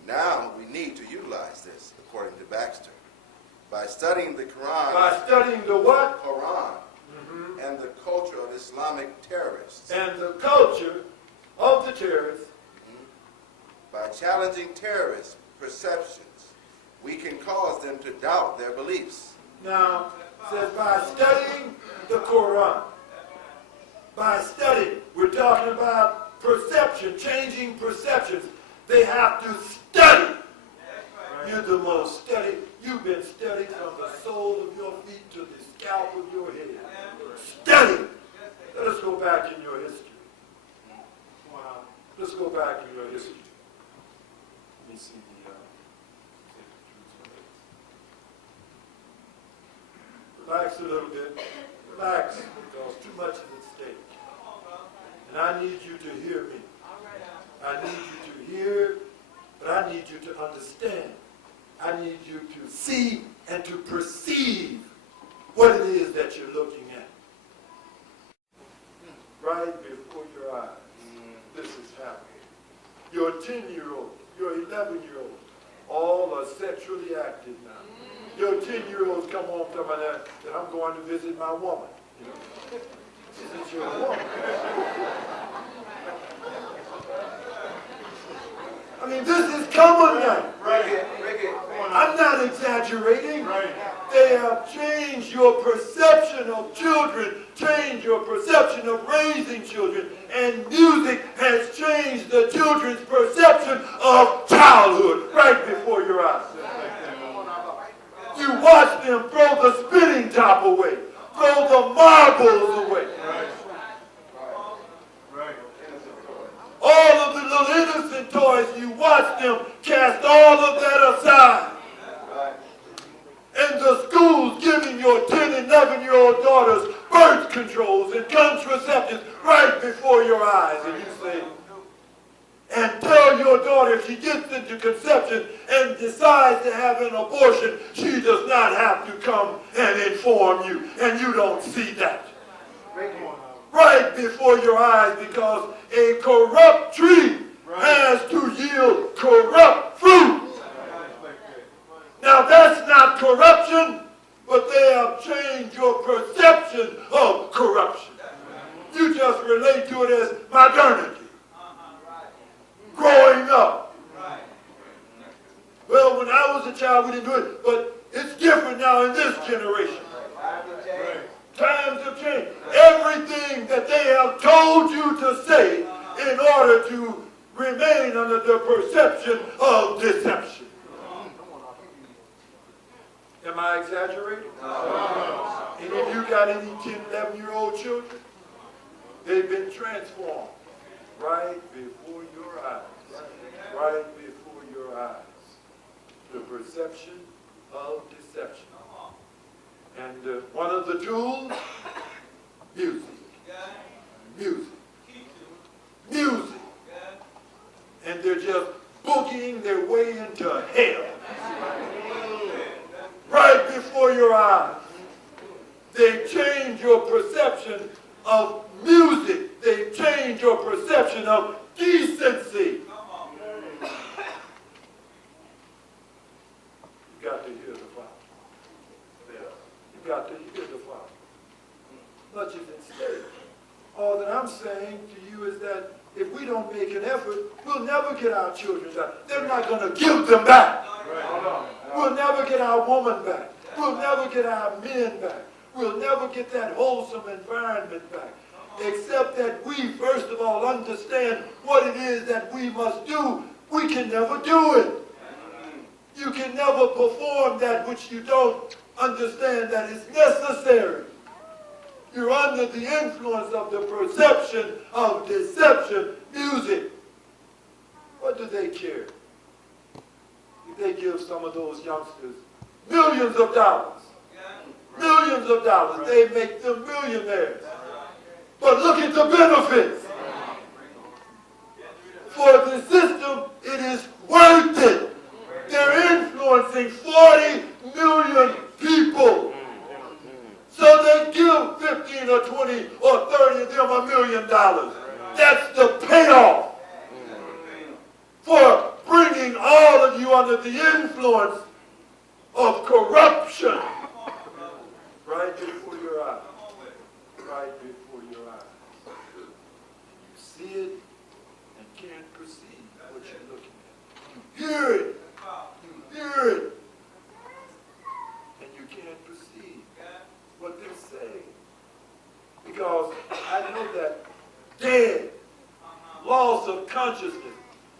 Now we need to utilize this, according to Baxter, by studying the Quran. By studying the what? Quran and the culture of Islamic terrorists. And the culture of the terrorists. By challenging terrorist perceptions, we can cause them to doubt their beliefs. Now, it says by studying the Quran. By studying, we're talking about perception, changing perceptions. They have to study. You're the most studied. You've been studied from the sole of your feet to the scalp of your head. Study. Let us go back in your history. Let's go back in your history. Let me see the... Relax a little bit. Relax, because too much is at stake. And I need you to hear me. I need you to hear, but I need you to understand. I need you to see and to perceive what it is that you're looking at. Right before your eyes, this is happening. Your 10-year-old, your 11-year-old, all are sexually active now. Your 10-year-olds come home to me that I'm going to visit my woman. You know, visit your woman. I mean, this is common now. I'm not exaggerating. They have changed your perception of children, changed your perception of raising children, and music has changed the children's perception of childhood right before your eyes. You watch them throw the spinning top away, throw the marbles away. All of the little innocent toys, you watch them cast all of that aside. And the schools giving your 10 and 11-year-old daughters birth controls and contraceptives right before your eyes. And you say, and tell your daughter if she gets into conception and decides to have an abortion, she does not have to come and inform you. And you don't see that. Right before your eyes, because a corrupt tree has to yield corrupt fruit. Now that's not corruption, but they have changed your perception of corruption. You just relate to it as modernity. Growing up. Well, when I was a child, we didn't do it, but it's different now in this generation. perception of deception. Am I exaggerating? Any of you got any 10, 11-year-old children? They've been transformed right before your eyes. Right before your eyes. The perception of deception. And one of the tools, music. Music. Music. And they're just boogieing their way into hell. Right before your eyes. They change your perception of music. They change your perception of decency. You got to hear the Father. You got to hear the Father. Much is at stake. All that I'm saying to you is that if we don't make an effort, we'll never get our children back. They're not going to give them back. We'll never get our woman back. We'll never get our men back. We'll never get that wholesome environment back. Except that we, first of all, understand what it is that we must do. We can never do it. You can never perform that which you don't understand that is necessary. You're under the influence of the perception of deception, music. What do they care? If they give some of those youngsters millions of dollars, millions of dollars, they make them millionaires. But look at the benefits. For the system, it is worth it. They're influencing 40 million people. So they give 15 or 20 or 30 of them $1 million. That's the payoff for bringing all of you under the influence of corruption. Right before your eyes. Right before your eyes. You see it and can't perceive what you're looking at. You hear it. You hear it. And you can't perceive what they're saying. Because I know that dead, loss of consciousness.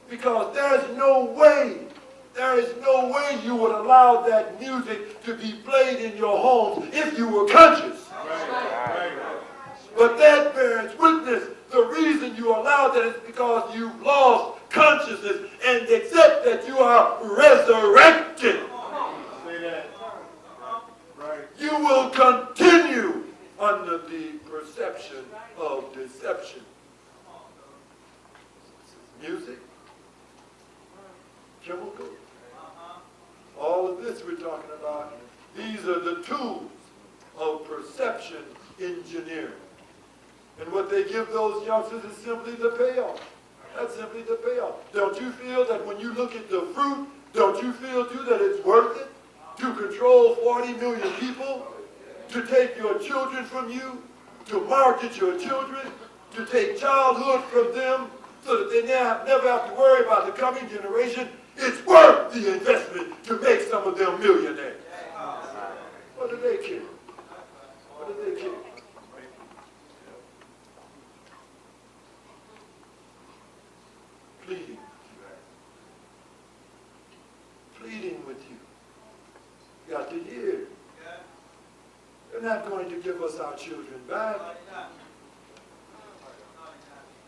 Because there is no way you would allow that music to be played in your homes if you were conscious. But that bears witness. The reason you allow that is because you've lost consciousness and accept that you are resurrected. You will continue under the perception of deception. Music, chemical, all of this we're talking about. These are the tools of perception engineering. And what they give those youngsters is simply the payoff. That's simply the payoff. Don't you feel that when you look at the fruit, don't you feel too that it's worth it to control 40 million people, to take your children from you, to market your children, to take childhood from them so that they never have to worry about the coming generation? It's worth the investment to make some of them millionaires. What do they care? What do they care? Pleading with you. You got to hear. They're not going to give us our children back.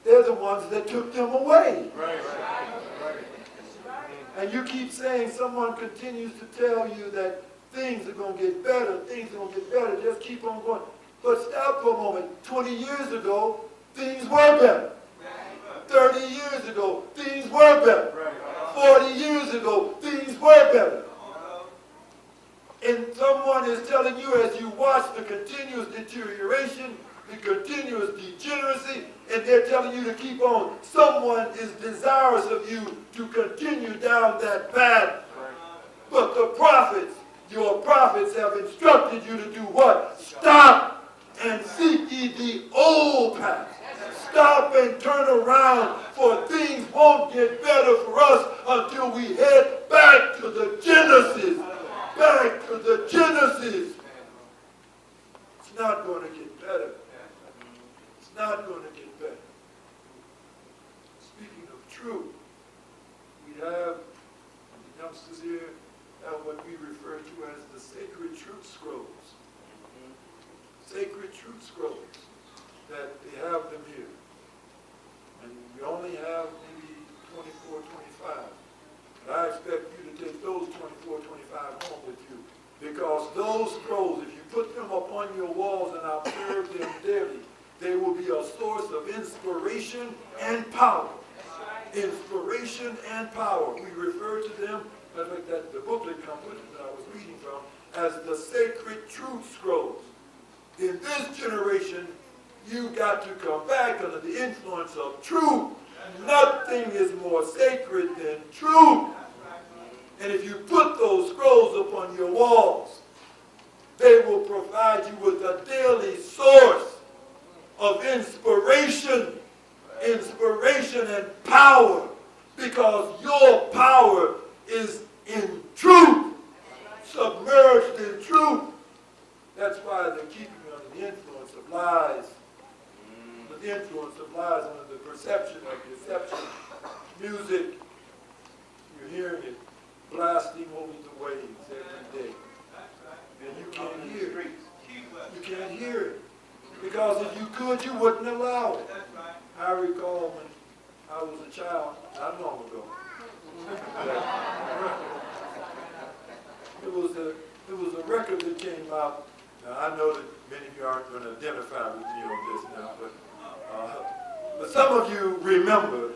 They're the ones that took them away. And you keep saying, someone continues to tell you that things are going to get better, things are going to get better, just keep on going. But stop for a moment. 20 years ago, things were better. 30 years ago, things were better. 40 years ago, things were better. And someone is telling you as you watch the continuous deterioration, the continuous degeneracy, and they're telling you to keep on. Someone is desirous of you to continue down that path. But the prophets, your prophets have instructed you to do what? Stop and seek ye the old path. Stop and turn around, for things won't get better for us until we head back to the Genesis. Back to the Genesis. It's not going to get better. It's not going to get better. Speaking of truth, we have, the youngsters here, have what we refer to as the sacred truth scrolls. Sacred truth scrolls that they have them here. And we only have maybe 24, 25. And I expect you to take those 24, 25 home with you. Because those scrolls, if you put them upon your walls and observe them daily, they will be a source of inspiration and power. Inspiration and power. We refer to them, like that the booklet company that I was reading from, as the sacred truth scrolls. In this generation, you got to come back under the influence of truth. Nothing is more sacred than truth. And if you put those scrolls upon your walls, they will provide you with a daily source of inspiration and power, because your power is in truth, submerged in truth. That's why they're keeping you under the influence of lies, under the influence of lies, under the perception of deception. Music, you're hearing it blasting over the waves every day. And you can't hear it. You can't hear it. Because if you could, you wouldn't allow it. I recall when I was a child, not long ago. It was a record that came out. Now, I know that many of you aren't going to identify with me on this now, but some of you remember,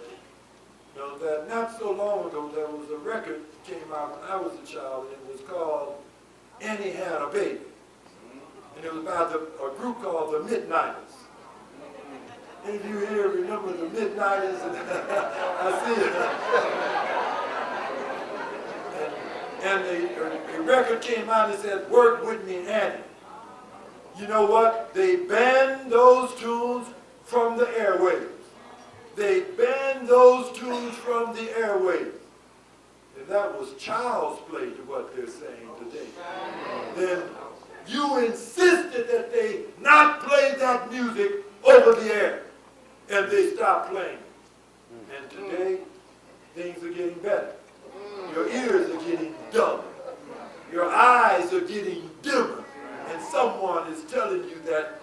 that not so long ago there was a record that came out when I was a child, and it was called Annie Had a Baby. And it was by a group called the Midnighters. Any of you here remember the Midnighters? I see it. And the record came out and said, "Work with me, Annie." You know what? They banned those tunes from the airwaves. They banned those tunes from the airwaves. And that was child's play to what they're saying today. Then you insisted that they not play that music over the air. And they stopped playing. And today, things are getting better. Your ears are getting dumber. Your eyes are getting dimmer. And someone is telling you that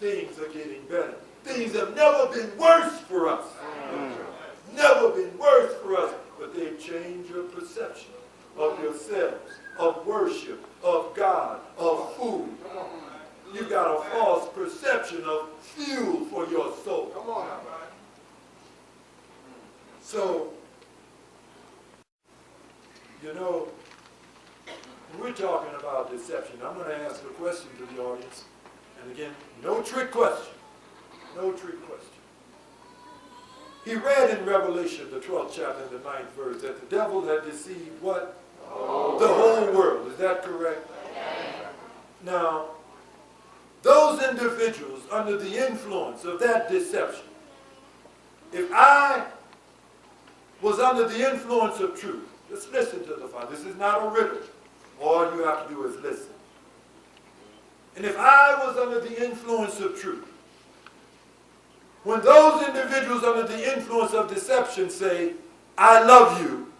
things are getting better. Things have never been worse for us. Never been worse for us. But they've changed your perception of yourselves, of worship, of God, of food. You got a false perception of fuel for your soul. So, when we're talking about deception, I'm going to ask a question to the audience. And again, no trick question. No trick question. He read in Revelation, the 12th chapter, and the 9th verse, that the devil had deceived what? The whole world. Is that correct? Now, those individuals under the influence of that deception, if I was under the influence of truth, just listen to the Father. This is not a riddle. All you have to do is listen. And if I was under the influence of truth, when those individuals under the influence of deception say, "I love you,"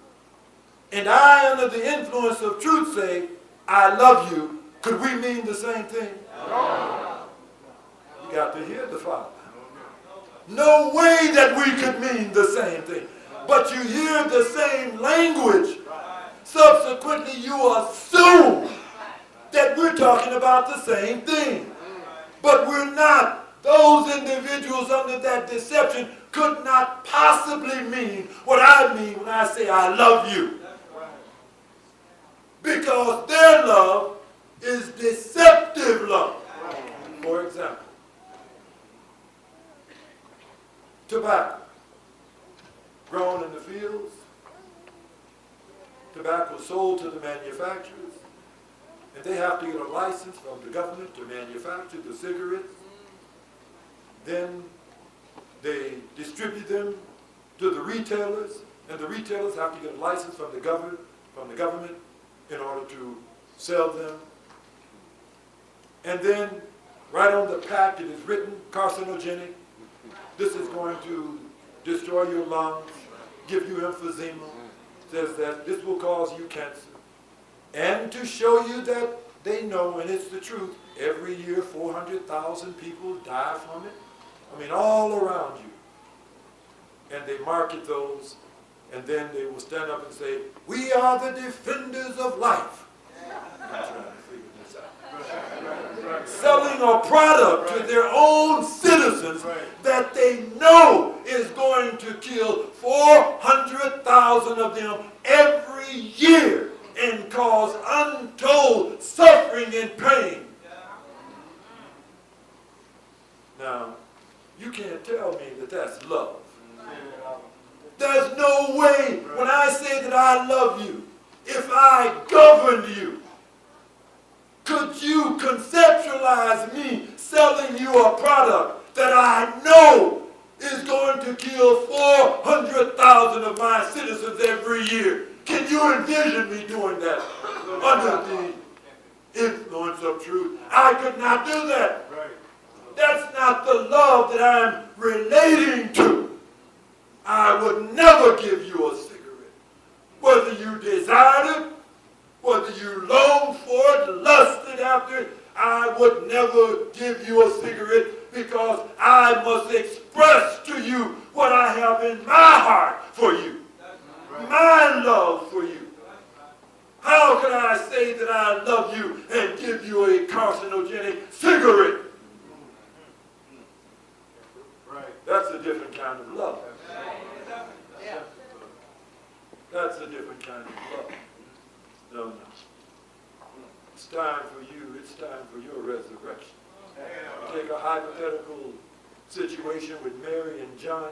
and I under the influence of truth say, "I love you," could we mean the same thing? No. You got to hear the Father. No way that we could mean the same thing. But you hear the same language. Subsequently, you assume that we're talking about the same thing. But we're not. Those individuals under that deception could not possibly mean what I mean when I say I love you. Because their love is deceptive love. For example, tobacco, grown in the fields, tobacco sold to the manufacturers, and they have to get a license from the government to manufacture the cigarettes. Then they distribute them to the retailers, and the retailers have to get a license from the government in order to sell them. And then, right on the pack, it is written, carcinogenic. This is going to destroy your lungs, give you emphysema, says that this will cause you cancer. And to show you that they know, and it's the truth, every year 400,000 people die from it. I mean, all around you. And they market those, and then they will stand up and say, we are the defenders of life. I'm trying to figure this out. Selling a product to their own citizens that they know is going to kill 400,000 of them every year and cause untold suffering and pain. Now, you can't tell me that that's love. There's no way when I say that I love you, if I governed you, could you conceptualize me selling you a product that I know is going to kill 400,000 of my citizens every year? Can you envision me doing that under the influence of truth? I could not do that. That's not the love that I'm relating to. I would never give you a cigarette. Whether you desired it, whether you longed for it, lusted after it, I would never give you a cigarette because I must express to you what I have in my heart for you. My love for you. How can I say that I love you and give you a carcinogenic cigarette? That's a different kind of love. That's a different kind of love. No. It's time for you. It's time for your resurrection. Take a hypothetical situation with Mary and John,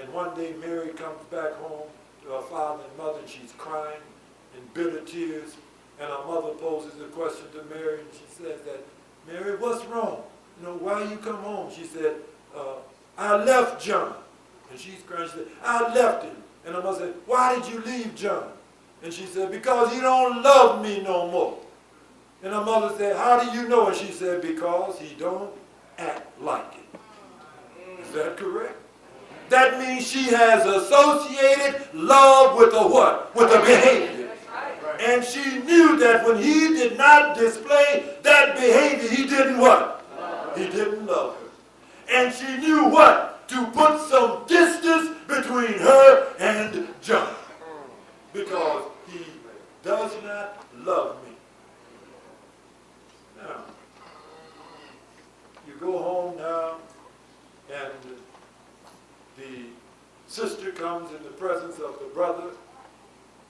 and one day Mary comes back home to her father and mother, and she's crying in bitter tears, and her mother poses a question to Mary, and she says that, Mary, what's wrong? You know, why you come home? She said, I left John. And she's crying, she said, I left him. And her mother said, why did you leave John? And she said, because he don't love me no more. And her mother said, how do you know? And she said, because he don't act like it. Is that correct? That means she has associated love with a what? With a behavior. And she knew that when he did not display that behavior, he didn't what? He didn't love her. And she knew what? To put some distance between her and John. Because he does not love me. Now, you go home now, and the sister comes in the presence of the brother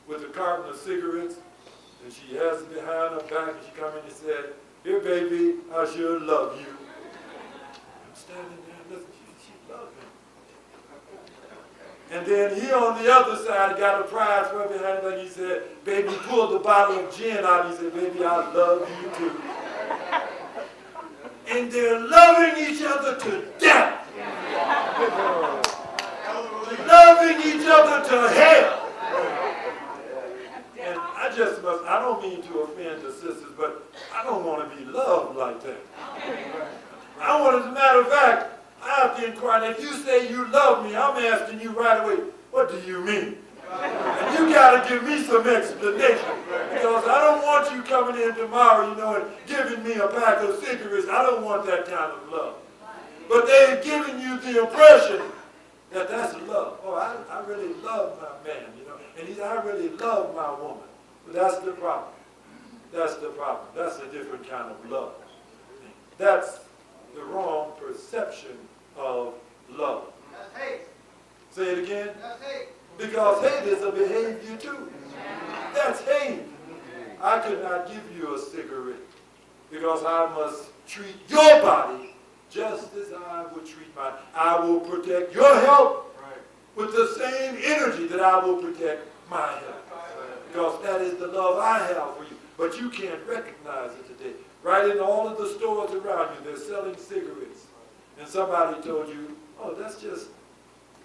with a carton of cigarettes, and she has it behind her back, and she comes in and said, here, baby, I sure love you. I'm standing there and listening. She loved him. And then he on the other side got a prize for her behind him, and he said, baby, pull the bottle of gin out. He said, baby, I love you too. And they're loving each other to death. Loving each other to hell. And I don't mean to offend the sisters, but I don't want to be loved like that. I want, as a matter of fact, I have to inquire, if you say you love me, I'm asking you right away, what do you mean? And you got to give me some explanation, because I don't want you coming in tomorrow, and giving me a pack of cigarettes. I don't want that kind of love. But they've given you the impression that that's love. Oh, I really love my man, and I really love my woman. But that's the problem. That's the problem. That's a different kind of love. That's the wrong perception of love. That's hate. Say it again. That's hate. Because hate is a behavior too. That's hate. I could not give you a cigarette because I must treat your body just as I would treat mine. I will protect your health with the same energy that I will protect my health. Because that is the love I have for you. But you can't recognize it today. Right in all of the stores around you, they're selling cigarettes. And somebody told you, oh, that's just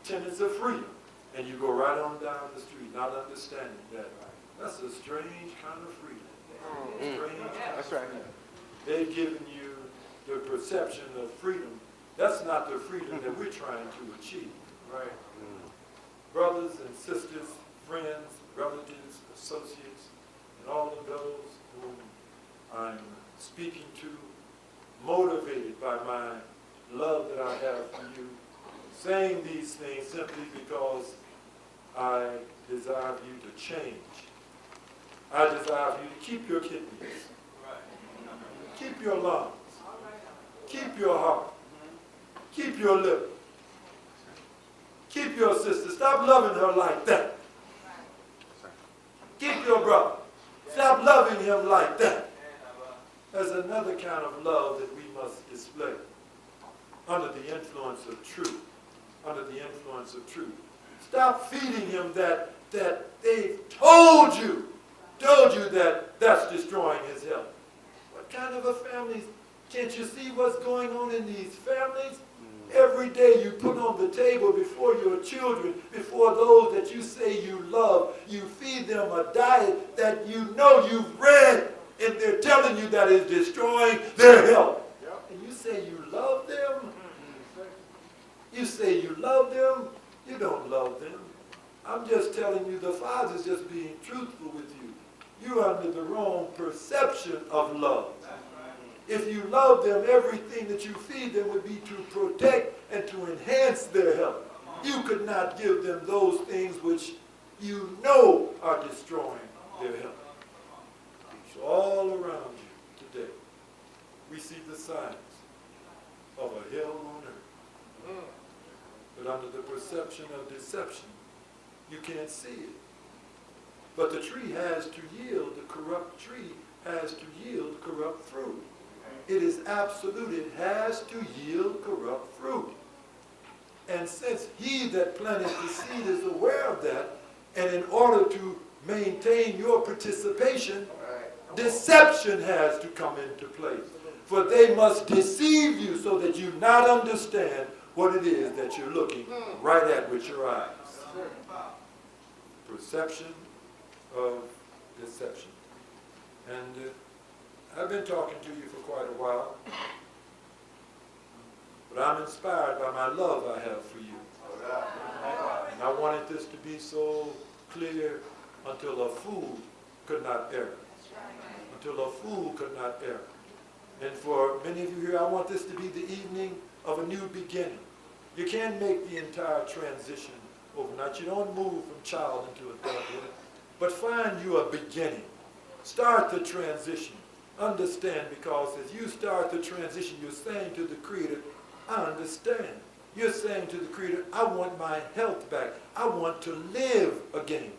tenets of freedom. And you go right on down the street, not understanding that. That's a strange kind of freedom. Strange kind of freedom. They've given you the perception of freedom. That's not the freedom that we're trying to achieve. Right? Brothers and sisters, friends, relatives, associates, and all of those whom I'm speaking to, motivated by my love that I have for you, saying these things simply because I desire you to change. I desire you to keep your kidneys, keep your lungs, keep your heart, keep your liver, keep your sister. Stop loving her like that. Keep your brother. Stop loving him like that. There's another kind of love that we must display under the influence of truth. Under the influence of truth. Stop feeding him that they've told you that that's destroying his health. What kind of a family? Can't you see what's going on in these families? Every day you put on the table before your children, before those that you say you love, you feed them a diet that you know you've read, and they're telling you that is destroying their health. And you say you love them? You say you love them? You don't love them. I'm just telling you, the Father's just being truthful with you. You're under the wrong perception of love. If you love them, everything that you feed them would be to protect and to enhance their health. You could not give them those things which you know are destroying their health. So all around you today, we see the signs of a hell on earth. But under the perception of deception, you can't see it. But the tree has to yield, the corrupt tree has to yield corrupt fruit. It is absolute. It has to yield corrupt fruit. And since he that planteth the seed is aware of that, and in order to maintain your participation, deception has to come into place. For they must deceive you so that you not understand what it is that you're looking right at with your eyes. Perception of deception. And I've been talking to you for quite a while, but I'm inspired by my love I have for you. And I wanted this to be so clear until a fool could not err. Until a fool could not err. And for many of you here, I want this to be the evening of a new beginning. You can't make the entire transition overnight. You don't move from child into adulthood, but find you a beginning. Start the transition. Understand, because as you start the transition, you're saying to the Creator, I understand. You're saying to the Creator, I want my health back. I want to live again.